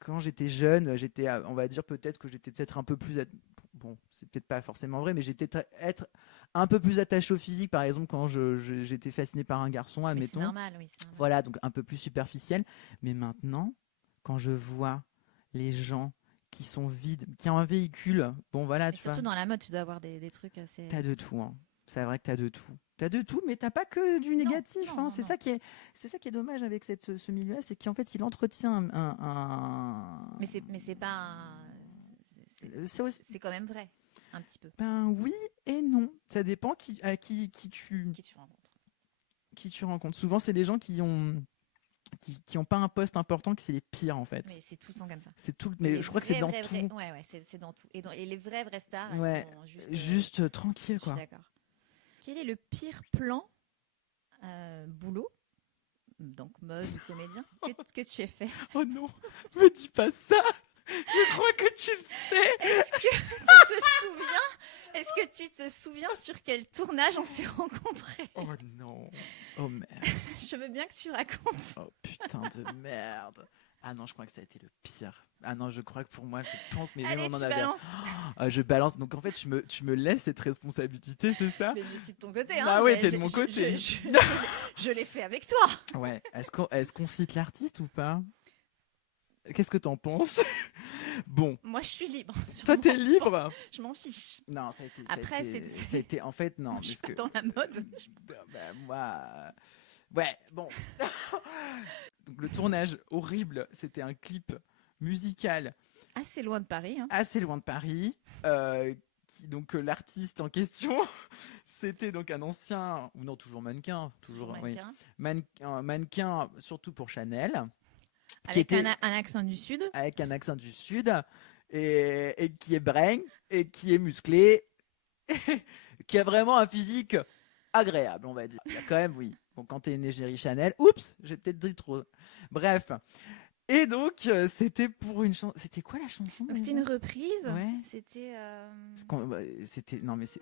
quand j'étais jeune, on va dire peut-être que j'étais peut-être un peu plus, bon, c'est peut-être pas forcément vrai, mais j'étais être un peu plus attaché au physique, par exemple quand j'étais fasciné par un garçon, Mais admettons. c'est normal, oui. C'est normal. Voilà, donc un peu plus superficiel. Mais maintenant, quand je vois les gens qui sont vides, qui ont un véhicule, bon voilà, Et tu vois, surtout dans la mode, tu dois avoir des trucs assez. t'as de tout. Hein. C'est vrai que t'as de tout. T'as de tout, mais t'as pas que du négatif. non, Hein. non, C'est non. ça qui est dommage avec ce milieu-là, c'est qu'en fait, il entretient Mais c'est pas. C'est aussi- C'est quand même vrai, un petit peu. Ben oui et non. Ça dépend qui Qui tu rencontres. rencontres. Souvent, c'est les gens qui ont pas un poste important, qui c'est les pires en fait. Mais c'est tout le temps comme ça. C'est tout. Et Mais les je crois que c'est vrais, dans vrais, tout. vrais- Ouais, c'est dans tout. Et les vraies stars, elles Ouais, sont juste. juste tranquille Je suis quoi. d'accord. Quel est le pire plan boulot, donc mode ou comédien, que tu aies fait? Oh non, me dis pas ça. Je crois que tu le sais. Est-ce que tu te souviens sur quel tournage on s'est rencontrés? Oh non. Oh merde. Je veux bien que tu racontes. Oh putain de merde. Ah non, je crois que ça a été le pire. Ah non, je crois que pour moi, je pense, mais Allez, même on en tu avait. balances. Ah, je balance. Donc en fait, tu me laisses cette responsabilité, c'est ça? Mais je suis de ton côté. Hein. Ah ouais, t'es de mon côté. Je l'ai fait avec toi. Ouais. Est-ce qu'on cite l'artiste ou pas? Qu'est-ce que t'en penses? Bon. Moi, je suis libre. Toi, t'es libre? Je m'en fiche. Non, ça a été. Après, ça a été. En fait, non. Moi, je suis parce pas dans la mode. Bah, moi. Ouais, bon. Donc, le tournage horrible, c'était un clip musical Assez loin de Paris. Hein. assez loin de Paris. Donc l'artiste en question, c'était donc un ancien, ou non, toujours mannequin, toujours oui, mannequin. un mannequin, surtout pour Chanel, qui Avec était un accent du Sud. avec un accent du Sud, et qui est brain, et qui est musclé, qui a vraiment un physique agréable, on va dire. Il y a quand même, oui. Bon, quand t'es une égérie Chanel, oups, j'ai peut-être dit trop. Bref. Et donc, c'était pour une chanson. C'était quoi la chanson? Donc, c'était une reprise. Ouais. C'était. C'était. Non, mais c'est.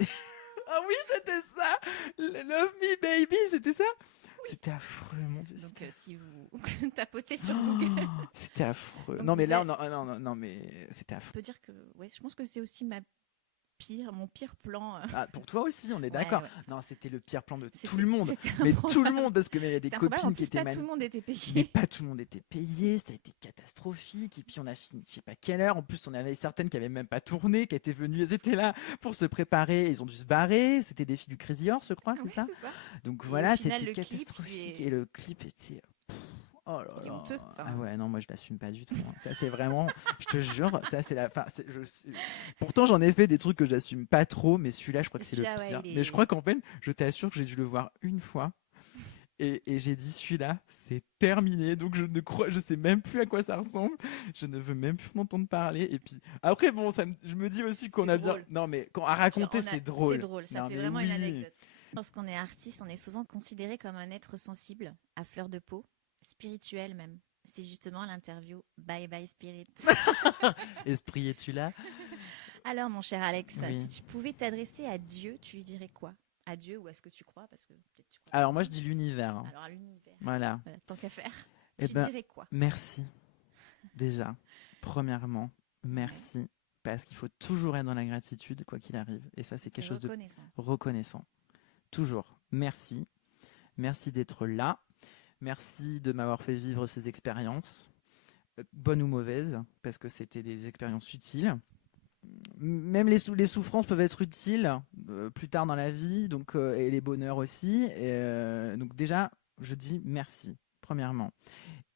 Ah oui, c'était ça! Love Me Baby, c'était ça? Oui. C'était affreux, mon Dieu. Donc, si vous tapotez sur Google. C'était affreux. Donc Non, mais vous là, êtes- non, mais c'était Je affreux. peux dire que. Ouais, je pense que c'est aussi mon pire plan. Ah, pour toi aussi, on est d'accord. Ouais. Non, c'était le pire plan de tout C'était- le monde. c'était Mais improbable. tout le monde, parce que mais il y a des C'était improbable. En copines qui plus, étaient pas tout le monde était Mais payé. pas tout le monde était payé, ça a été catastrophique. Et puis on a fini, je sais pas quelle heure. En plus, on avait certaines qui avaient même pas tourné, qui étaient venues, elles étaient là pour se préparer. Ils ont dû se barrer. C'était des filles du Crazy Horse, je crois, Ouais, c'est ça. c'est ça. Donc Et voilà, au final, c'était le clip, catastrophique. il est- Et le clip était. Oh là Il est là. honteux. Enfin, Ah ouais, non, moi je l'assume pas du tout. Hein. Ça, c'est vraiment. Je te jure, ça, c'est la. Enfin, pourtant, j'en ai fait des trucs que j'assume pas trop, mais celui-là, je crois que c'est le Celui-là, ouais, pire. il est- Mais je crois qu'en fait, je t'assure que j'ai dû le voir une fois. Et j'ai dit celui-là, c'est terminé. Donc je sais même plus à quoi ça ressemble. Je ne veux même plus m'entendre parler. Et puis après, bon, je me dis aussi qu'on C'est a bien. drôle. Non, mais quand à raconter, On a- c'est drôle. C'est drôle, ça Non, fait mais vraiment une oui. anecdote. Lorsqu'on est artiste, on est souvent considéré comme un être sensible, à fleur de peau, spirituel même. C'est justement l'interview Bye Bye Spirit. Esprit, es-tu là? Alors, mon cher Alex, Oui. si tu pouvais t'adresser à Dieu, tu lui dirais quoi? À Dieu ou à ce que tu crois? Parce que peut-être tu crois. Alors moi je dis l'univers. Alors, à l'univers. Voilà. Voilà, tant qu'à faire. Eh Tu ben, dirais quoi? merci. Déjà, premièrement, merci. Parce qu'il faut toujours être dans la gratitude, quoi qu'il arrive. Et ça, c'est quelque T'es chose de reconnaissant. reconnaissant. Toujours. Merci. Merci d'être là. Merci de m'avoir fait vivre ces expériences, bonnes ou mauvaises, parce que c'était des expériences utiles. Même les souffrances peuvent être utiles plus tard dans la vie, donc, et les bonheurs aussi. Donc déjà, je dis merci, premièrement.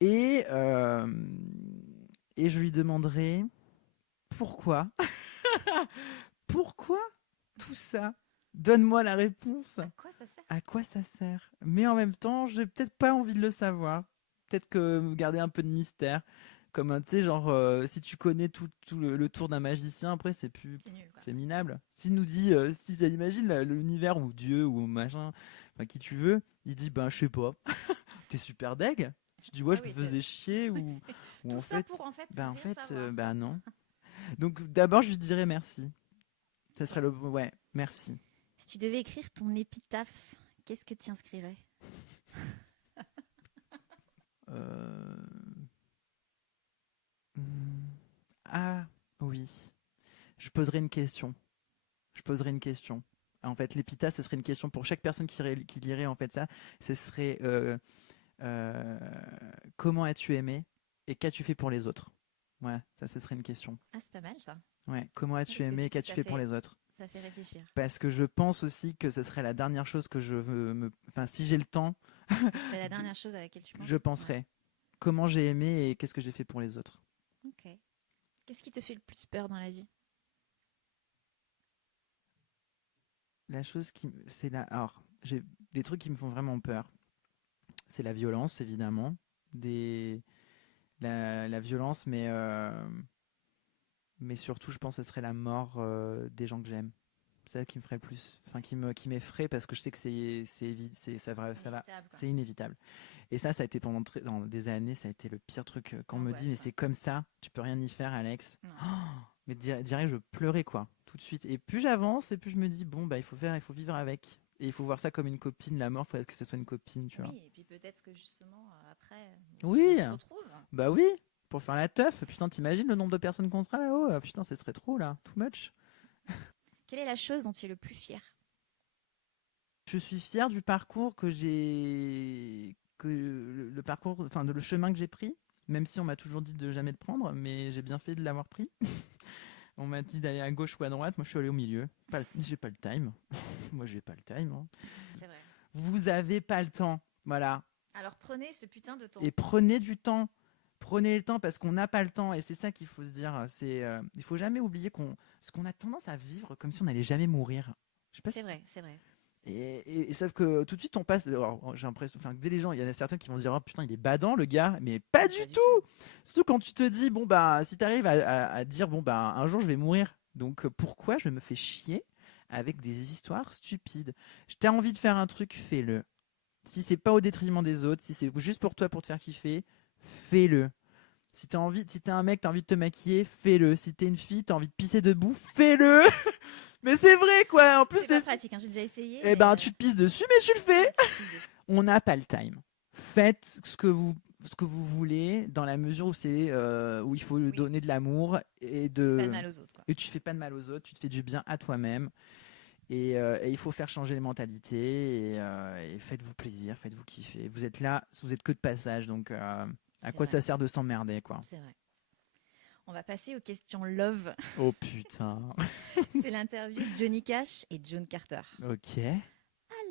Et, euh, et je lui demanderai pourquoi. Pourquoi tout ça? Donne-moi la réponse. À quoi ça sert? À quoi ça sert? Mais en même temps, j'ai peut-être pas envie de le savoir. Peut-être que garder un peu de mystère. Comme un, tu sais, genre, si tu connais tout le tour d'un magicien, après, c'est plus. C'est nul, quoi. C'est minable. S'il nous dit, si tu imagines l'univers ou Dieu ou machin, enfin, qui tu veux, il dit, ben, je sais pas. T'es super deg. Tu dis, ouais, Ah je oui, me faisais chier Oui, ou Tout en ça fait. pour en fait, Ben, en rien fait, savoir. ben non. Donc, d'abord, je lui dirais merci. Ça serait le. Ouais, merci. Si tu devais écrire ton épitaphe, qu'est-ce que tu inscrirais? Euh, Ah oui, je poserai une question. Je poserai une question. En fait, l'épitaphe, ce serait une question pour chaque personne qui lirait en fait ça. Ce serait euh, comment as-tu aimé et qu'as-tu fait pour les autres? Ouais, ça, ce serait une question. Ah, c'est pas mal ça. Ouais, comment as-tu Parce que aimé du et coup, qu'as-tu ça fait pour fait- les autres? Ça fait réfléchir. Parce que je pense aussi que ce serait la dernière chose que je veux me. Enfin, si j'ai le temps, Ce serait la dernière chose à laquelle tu penses. je penserai comment j'ai aimé et qu'est-ce que j'ai fait pour les autres. Ouais. Ok. Qu'est-ce qui te fait le plus peur dans la vie? La chose qui. C'est la. Alors, j'ai des trucs qui me font vraiment peur. C'est la violence, évidemment. La violence, mais surtout, je pense que ce serait la mort des gens que j'aime. C'est ça qui me ferait le plus. Enfin, qui m'effraie parce que je sais que ça va, Inévitable, quoi. c'est inévitable. Et ça a été dans des années, ça a été le pire truc. Quand on me dit, mais L'angoisse, quoi. c'est comme ça, tu peux rien y faire, Alex. Non. Mais direct, je pleurais, quoi, tout de suite. Et plus j'avance, et plus je me dis, bon, bah, il faut vivre avec. Et il faut voir ça comme une copine. La mort, il faut que ce soit une copine, tu vois. Oui, et puis peut-être que justement, après, Oui. on se retrouve. Bah oui, pour faire la teuf. Putain, t'imagines le nombre de personnes qu'on sera là-haut? Ah, putain, ce serait trop, là. Too much. Quelle est la chose dont tu es le plus fier? Je suis fier du parcours que j'ai. Le parcours, enfin, le chemin que j'ai pris. Même si on m'a toujours dit de jamais le prendre, mais j'ai bien fait de l'avoir pris. On m'a dit d'aller à gauche ou à droite. Moi, je suis allé au milieu. J'ai pas le time. Moi, j'ai pas le time, hein. C'est vrai. Vous avez pas le temps. Voilà. Alors prenez ce putain de temps. Et prenez du temps. Prenez le temps parce qu'on n'a pas le temps. Et c'est ça qu'il faut se dire. Il faut jamais oublier parce qu'on a tendance à vivre comme si on n'allait jamais mourir. Je sais pas C'est si- vrai, c'est vrai. Et sauf que tout de suite on passe. Alors, j'ai l'impression, enfin, dès les gens, il y en a certains qui vont dire oh putain il est badant le gars, mais pas du tout. Surtout quand tu te dis bon bah si t'arrives à dire bon bah un jour je vais mourir. Donc pourquoi je me fais chier avec des histoires stupides? T'as envie de faire un truc, fais-le. Si c'est pas au détriment des autres, si c'est juste pour toi pour te faire kiffer, fais-le. Si t'es un mec, t'as envie de te maquiller, fais-le. Si t'es une fille, t'as envie de pisser debout, fais-le. Mais c'est vrai quoi. En plus C'est pas pratique, hein, j'ai déjà essayé. eh ben tu te pisses dessus, mais tu le fais. tu te pises dessus. On n'a pas le time. Faites ce que vous voulez dans la mesure où où il faut Oui. donner de l'amour et Pas de mal aux autres, quoi. et tu fais pas de mal aux autres, tu te fais du bien à toi-même. Et il faut faire changer les mentalités et faites-vous plaisir, faites-vous kiffer. Vous êtes là, vous êtes que de passage, donc à C'est quoi vrai. ça sert de s'emmerder quoi? C'est vrai. On va passer aux questions love. Oh putain. C'est l'interview de Johnny Cash et John Carter. Ok.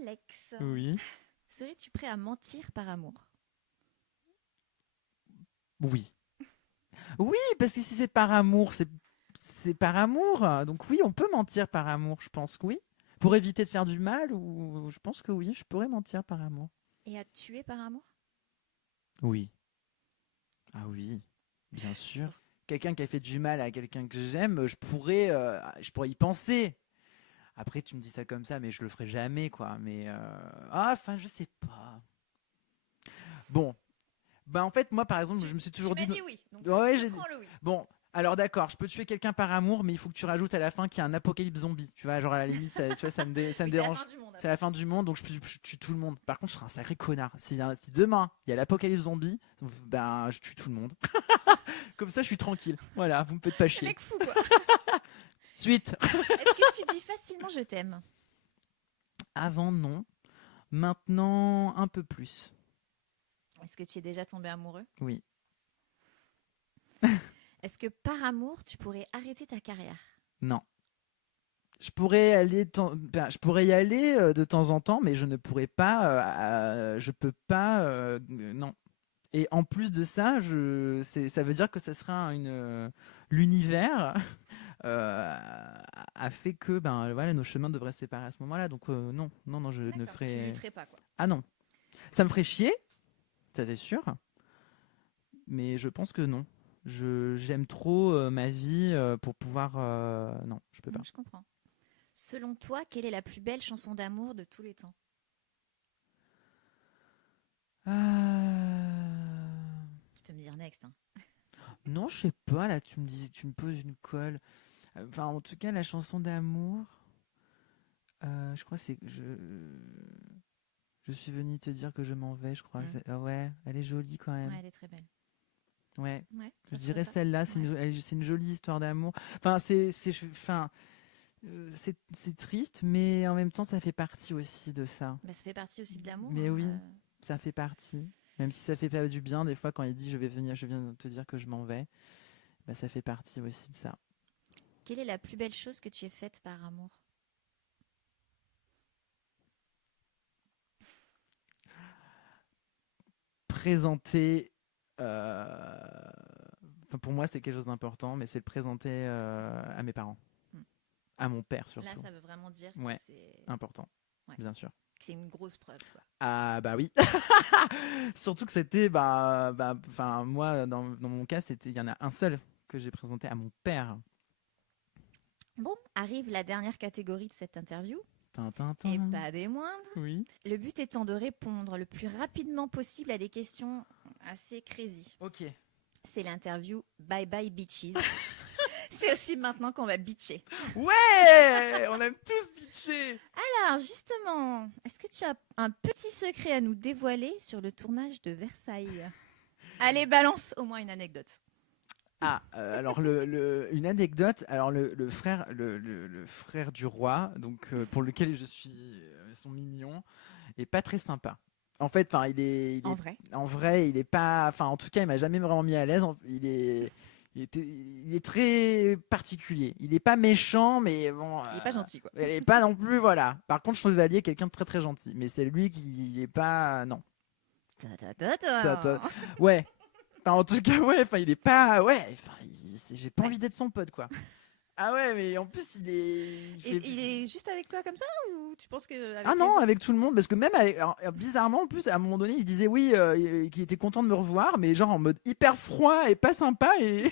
Alex, Oui. serais-tu prêt à mentir par amour? Oui. Oui, parce que si c'est par amour, c'est par amour. Donc oui, on peut mentir par amour, je pense que oui. Pour éviter de faire du mal, ou je pense que oui, je pourrais mentir par amour. Et à tuer par amour? Oui. Ah oui, bien sûr. Quelqu'un qui a fait du mal à quelqu'un que j'aime, je pourrais y penser. Après, tu me dis ça comme ça, mais je le ferai jamais, quoi. Mais enfin, je sais pas. Bon, bah en fait, moi, par exemple, je me suis toujours Tu m'as dit. dit oui. Donc, Ouais, je j'ai prends le oui. Bon, alors d'accord, je peux tuer quelqu'un par amour, mais il faut que tu rajoutes à la fin qu'il y a un apocalypse zombie. Tu vois, genre à la limite, ça, tu vois, ça me Oui, c'est la dérange. fin du monde, C'est la fin du monde, donc je tue tout le monde. Par contre, je serai un sacré connard. Si demain il y a l'apocalypse zombie, ben je tue tout le monde. Comme ça, je suis tranquille. Voilà, vous me faites pas Le chier. mec fou, quoi. Suite. Est-ce que tu dis facilement je t'aime? Avant, non. Maintenant, un peu plus. Est-ce que tu es déjà tombé amoureux? Oui. Est-ce que par amour, tu pourrais arrêter ta carrière? Non. Je pourrais je pourrais y aller de temps en temps, mais je ne pourrais pas. Je peux pas. Non. Et en plus de ça, ça veut dire que ça sera l'univers a fait que voilà, nos chemins devraient se séparer à ce moment-là. Donc non, non, non, je ne D'accord, ferai. tu lutterais pas, quoi. Ah non, ça me ferait chier, ça c'est sûr. Mais je pense que non. J'aime trop ma vie pour pouvoir. Non, je peux pas. Je comprends. Selon toi, quelle est la plus belle chanson d'amour de tous les temps? Tu peux me dire next. Hein. Non, je sais pas. Là, tu me poses une colle. Enfin, en tout cas, la chanson d'amour. Je crois que c'est je suis venue te dire que je m'en vais. Je crois. Ouais, elle est jolie quand même. Ouais, elle est très belle. Ouais. Ouais, Je dirais ça. celle-là. C'est une jolie histoire d'amour. Enfin, c'est triste, mais en même temps, ça fait partie aussi de ça. Bah, ça fait partie aussi de l'amour. Mais hein, oui, ça fait partie. Même si ça fait pas du bien, des fois, quand il dit je viens de te dire que je m'en vais, bah, ça fait partie aussi de ça. Quelle est la plus belle chose que tu aies faite par amour? Présenter. Pour moi, c'est quelque chose d'important, mais c'est le présenter à mes parents. À mon père surtout. Là, ça veut vraiment dire Ouais, que c'est important, bien sûr. que c'est une grosse preuve. Quoi. Ah bah oui. Surtout que c'était, moi, dans mon cas, il y en a un seul que j'ai présenté à mon père. Bon, arrive la dernière catégorie de cette interview. Tintin. Et pas des moindres. Oui. Le but étant de répondre le plus rapidement possible à des questions assez crazy. Ok. C'est l'interview Bye Bye Bitches. C'est aussi maintenant qu'on va bitcher. Ouais, on aime tous bitcher. Alors, justement, est-ce que tu as un petit secret à nous dévoiler sur le tournage de Versailles? Allez, balance au moins une anecdote. Ah, alors une anecdote. Alors le frère du roi, donc pour lequel je suis son mignon, est pas très sympa. En fait, enfin, en vrai, il est pas. Enfin, en tout cas, il m'a jamais vraiment mis à l'aise. Il est très particulier. Il est pas méchant, mais bon. Il est pas gentil, quoi. Il est pas non plus, voilà. Par contre, Chevalier est quelqu'un de très très gentil, mais c'est lui qui est pas. Non. Ouais. Enfin, en tout cas, ouais. Enfin, il est pas. Ouais. Enfin, j'ai pas envie d'être son pote, quoi. Ah ouais, mais en plus, il est juste avec toi comme ça ou tu penses que Ah non, avec tout le monde, parce que même bizarrement, en plus, à un moment donné, il disait oui, qu'il était content de me revoir, mais genre en mode hyper froid et pas sympa. Et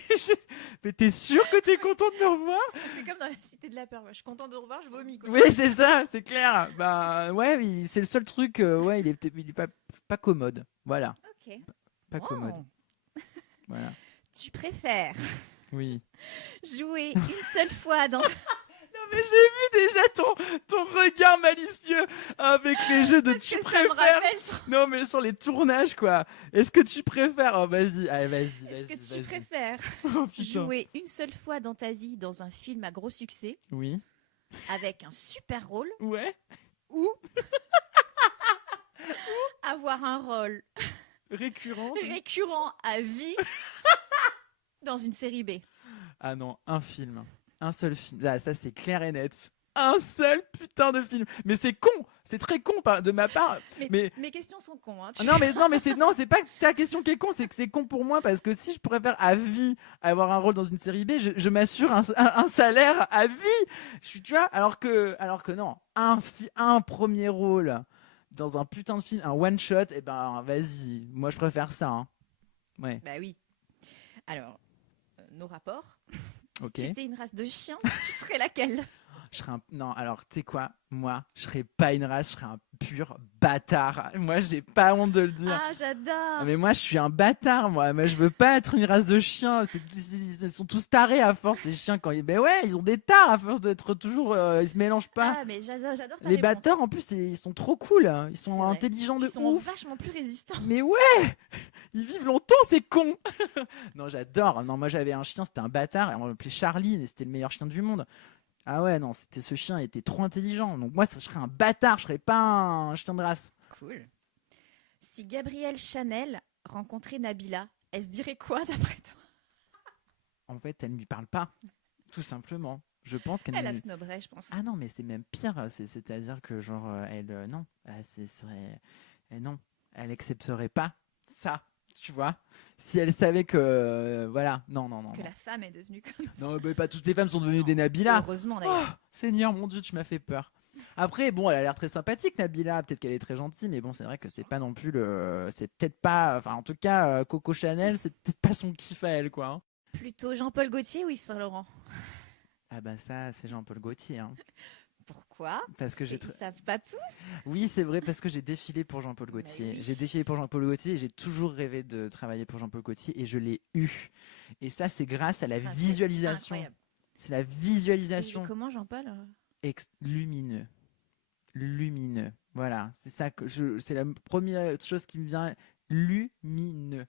mais t'es sûr que t'es content de me revoir? C'est comme dans la Cité de la Peur. Je suis content de te revoir, je vomis. Quoi. Oui, c'est ça, c'est clair. Bah ouais, c'est le seul truc. Ouais, il est pas commode. Voilà. Ok. Pas commode. Voilà. Tu préfères Oui. jouer une seule fois dans... Non mais j'ai vu déjà ton regard malicieux avec les jeux de tu préfères. Non mais sur les tournages quoi. Est-ce que tu préfères? Oh vas-y, allez vas-y. Est-ce que tu préfères jouer une seule fois dans ta vie dans un film à gros succès? Oui. Avec un super rôle? Ouais. Ou avoir un rôle récurrent à vie dans une série B? Ah non, un film. Un seul film. Ah, ça, c'est clair et net. Un seul putain de film. Mais c'est con. C'est très con de ma part. Mais mes questions sont cons. Hein, c'est pas ta question qui est con. C'est que c'est con pour moi parce que si je préfère à vie avoir un rôle dans une série B, je m'assure un salaire à vie. Tu vois, alors que non. Un premier rôle dans un putain de film, un one shot, et ben vas-y. Moi, je préfère ça. Hein. Ouais. Bah oui. Alors, nos rapports. Ok. Si tu étais une race de chien, tu serais laquelle? Non, alors, tu sais quoi? Moi, je serais pas une race, je serais un pur bâtard. Moi, j'ai pas honte de le dire. Ah, j'adore. Mais moi, je suis un bâtard, moi. Moi, je veux pas être une race de chiens. Ils sont tous tarés à force, les chiens. Ben ouais, ils ont des tares à force d'être toujours. Ils se mélangent pas. Ah, mais j'adore ta Les réponse. bâtards, en plus, ils sont trop cool. Ils sont C'est vrai. intelligents de Ils sont ouf. vachement plus résistants. Mais ouais, ils vivent longtemps, c'est con. Non, j'adore. Non, moi, j'avais un chien, c'était un bâtard. Et on l'appelait Charlie, et c'était le meilleur chien du monde. Ah ouais, non, ce chien était trop intelligent. Donc moi, je serais un bâtard, je serais pas un chien de race. Cool. Si Gabrielle Chanel rencontrait Nabila, elle se dirait quoi d'après toi? En fait, elle ne lui parle pas, tout simplement. Je pense qu'elle Elle ne la lui- snobberait, je pense. Ah non, mais c'est même pire. C'est-à-dire que genre, non, non, elle accepterait pas ça, tu vois. Si elle savait que, voilà, non. Que la femme est devenue comme ça. Non, mais pas toutes les femmes sont devenues Non. des Nabila. Heureusement d'ailleurs. Oh, Seigneur, mon Dieu, tu m'as fait peur. Après, bon, elle a l'air très sympathique, Nabila. Peut-être qu'elle est très gentille, mais bon, c'est vrai que c'est pas non plus c'est peut-être pas. Enfin, en tout cas, Coco Chanel, c'est peut-être pas son kiff à elle, quoi. Hein. Plutôt Jean-Paul Gaultier ou Yves Saint-Laurent? Ah bah ça, c'est Jean-Paul Gaultier. Hein. Pourquoi? Parce que j'ai. Ils savent pas tout. Oui, c'est vrai, parce que j'ai défilé pour Jean-Paul Gaultier. oui. J'ai défilé pour Jean-Paul Gaultier et j'ai toujours rêvé de travailler pour Jean-Paul Gaultier et je l'ai eu. Et ça, c'est grâce à la Enfin, c'est visualisation. incroyable. C'est la Et il visualisation. est comment Jean-Paul? Lumineux. Lumineux. Voilà, c'est ça c'est la première chose qui me vient. Lumineux.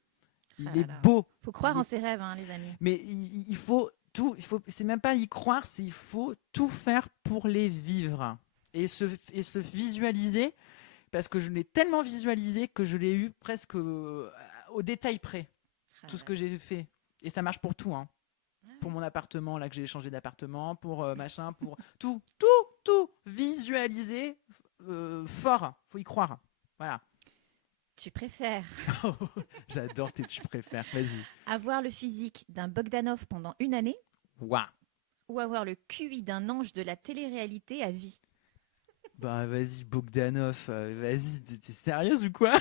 Il Ah est là là. beau. Faut croire Il en est- ses rêves, hein, les amis. Mais il faut tout. C'est même pas y croire, il faut tout faire pour les vivre et se visualiser. Parce que je l'ai tellement visualisé que je l'ai eu presque au détail près. Tout ce que j'ai fait. Et ça marche pour tout. Hein. Pour mon appartement, là que j'ai changé d'appartement, pour machin, pour tout. Visualiser fort. Faut y croire. Voilà. Tu préfères J'adore tes tu préfères. Vas-y. avoir le physique d'un Bogdanov pendant une année Waouh. ou avoir le QI d'un ange de la télé-réalité à vie? Bah vas-y Bogdanov, vas-y, t'es sérieuse ou quoi?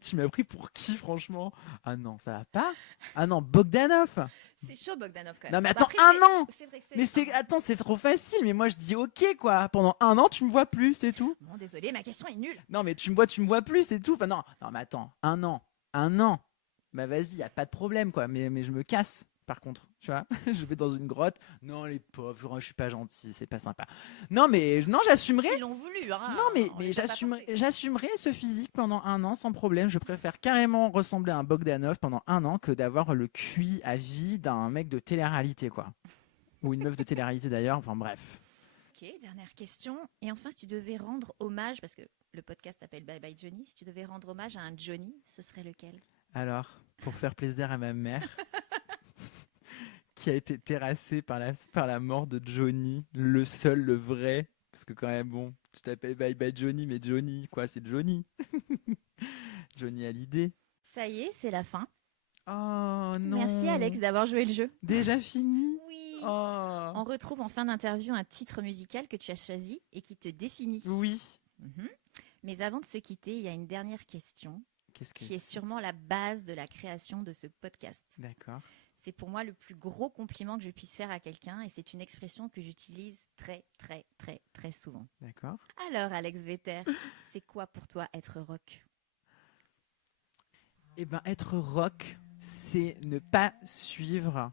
Tu m'as pris pour qui franchement? Ah non, ça va pas? Ah non, Bogdanov! C'est chaud Bogdanov quand même. Non mais Bah, attends, après, un an! C'est vrai que Mais attends, c'est trop facile, mais moi je dis ok quoi, pendant un an tu me vois plus, c'est tout. Bon, désolé, ma question est nulle. Non mais tu me vois plus, c'est tout. Enfin non mais attends, un an. Bah vas-y, y a pas de problème quoi, mais je me casse. Par contre, tu vois, je vais dans une grotte. Non, les pauvres, je suis pas gentil, c'est pas sympa. Non, j'assumerai. Ils l'ont voulu, hein. Non, mais on les a pas forcés. j'assumerai ce physique pendant un an sans problème. Je préfère carrément ressembler à un Bogdanov pendant un an que d'avoir le QI à vie d'un mec de télé-réalité, quoi. Ou une meuf de télé-réalité d'ailleurs, enfin bref. Ok, dernière question. Et enfin, si tu devais rendre hommage, parce que le podcast s'appelle Bye Bye Johnny, si tu devais rendre hommage à un Johnny, ce serait lequel? Alors, pour faire plaisir à ma mère, qui a été terrassée par la mort de Johnny, le seul, le vrai. Parce que quand même, bon, tu t'appelles Bye Bye Johnny, mais Johnny, quoi, c'est Johnny. Johnny Hallyday. Ça y est, c'est la fin. Oh non. Merci Alex d'avoir joué le jeu. Déjà fini? Oui. Oh. On retrouve en fin d'interview un titre musical que tu as choisi et qui te définit. Oui. Mhm. Mais avant de se quitter, il y a une dernière question Qu'est-ce que qui est sûrement la base de la création de ce podcast. D'accord. C'est pour moi le plus gros compliment que je puisse faire à quelqu'un et c'est une expression que j'utilise très, très, très, très souvent. D'accord. Alors, Alex Vetter, c'est quoi pour toi être rock? Eh ben, être rock, c'est ne pas suivre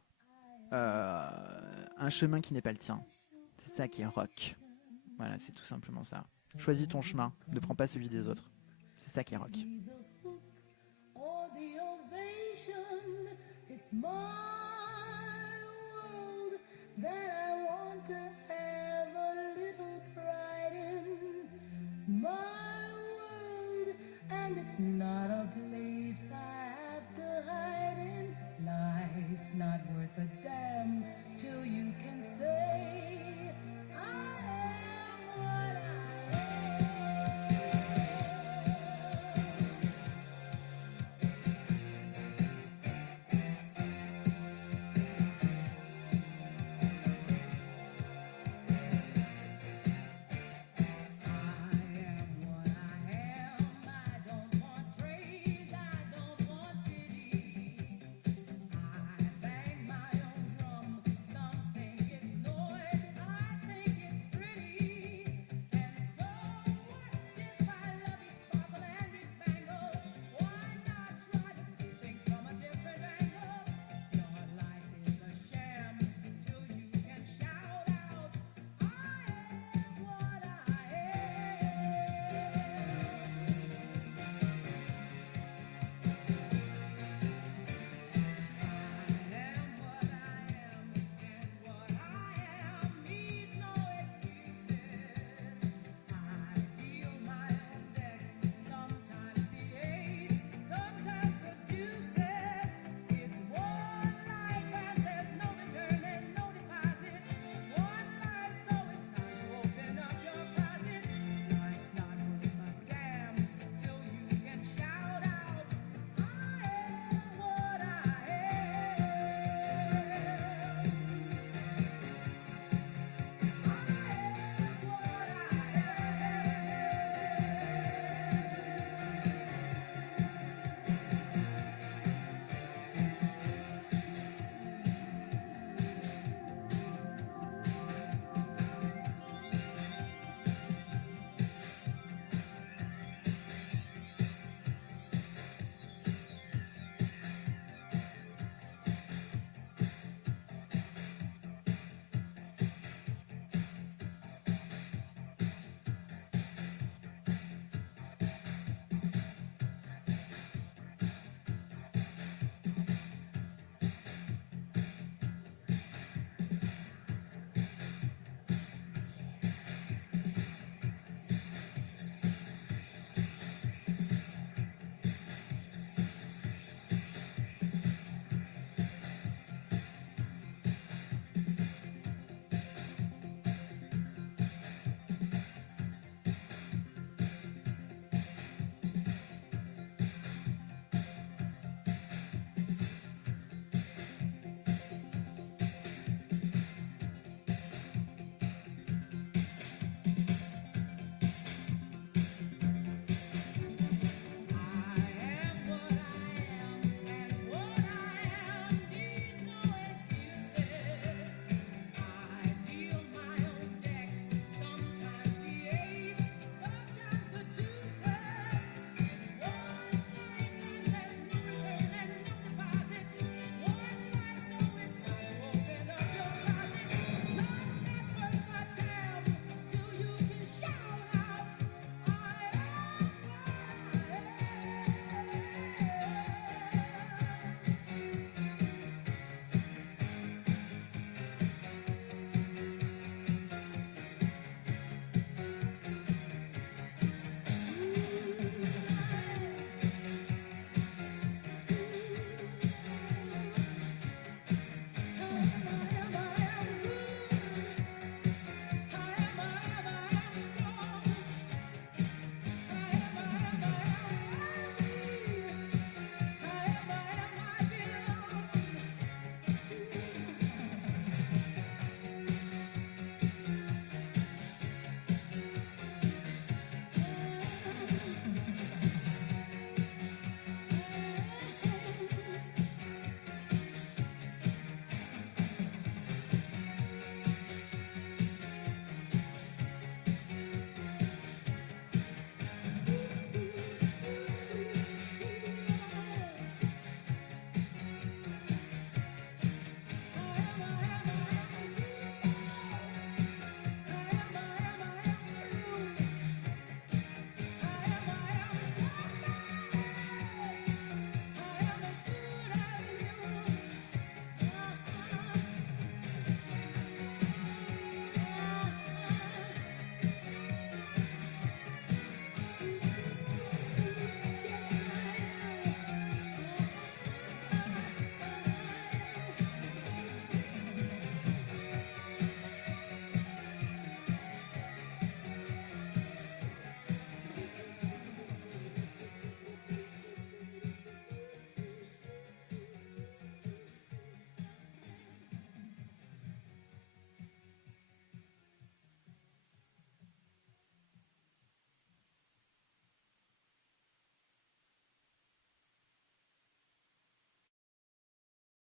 un chemin qui n'est pas le tien. C'est ça qui est rock. Voilà, c'est tout simplement ça. Choisis ton chemin, ne prends pas celui des autres. C'est ça qui est rock. Or the ovation, it's my world that I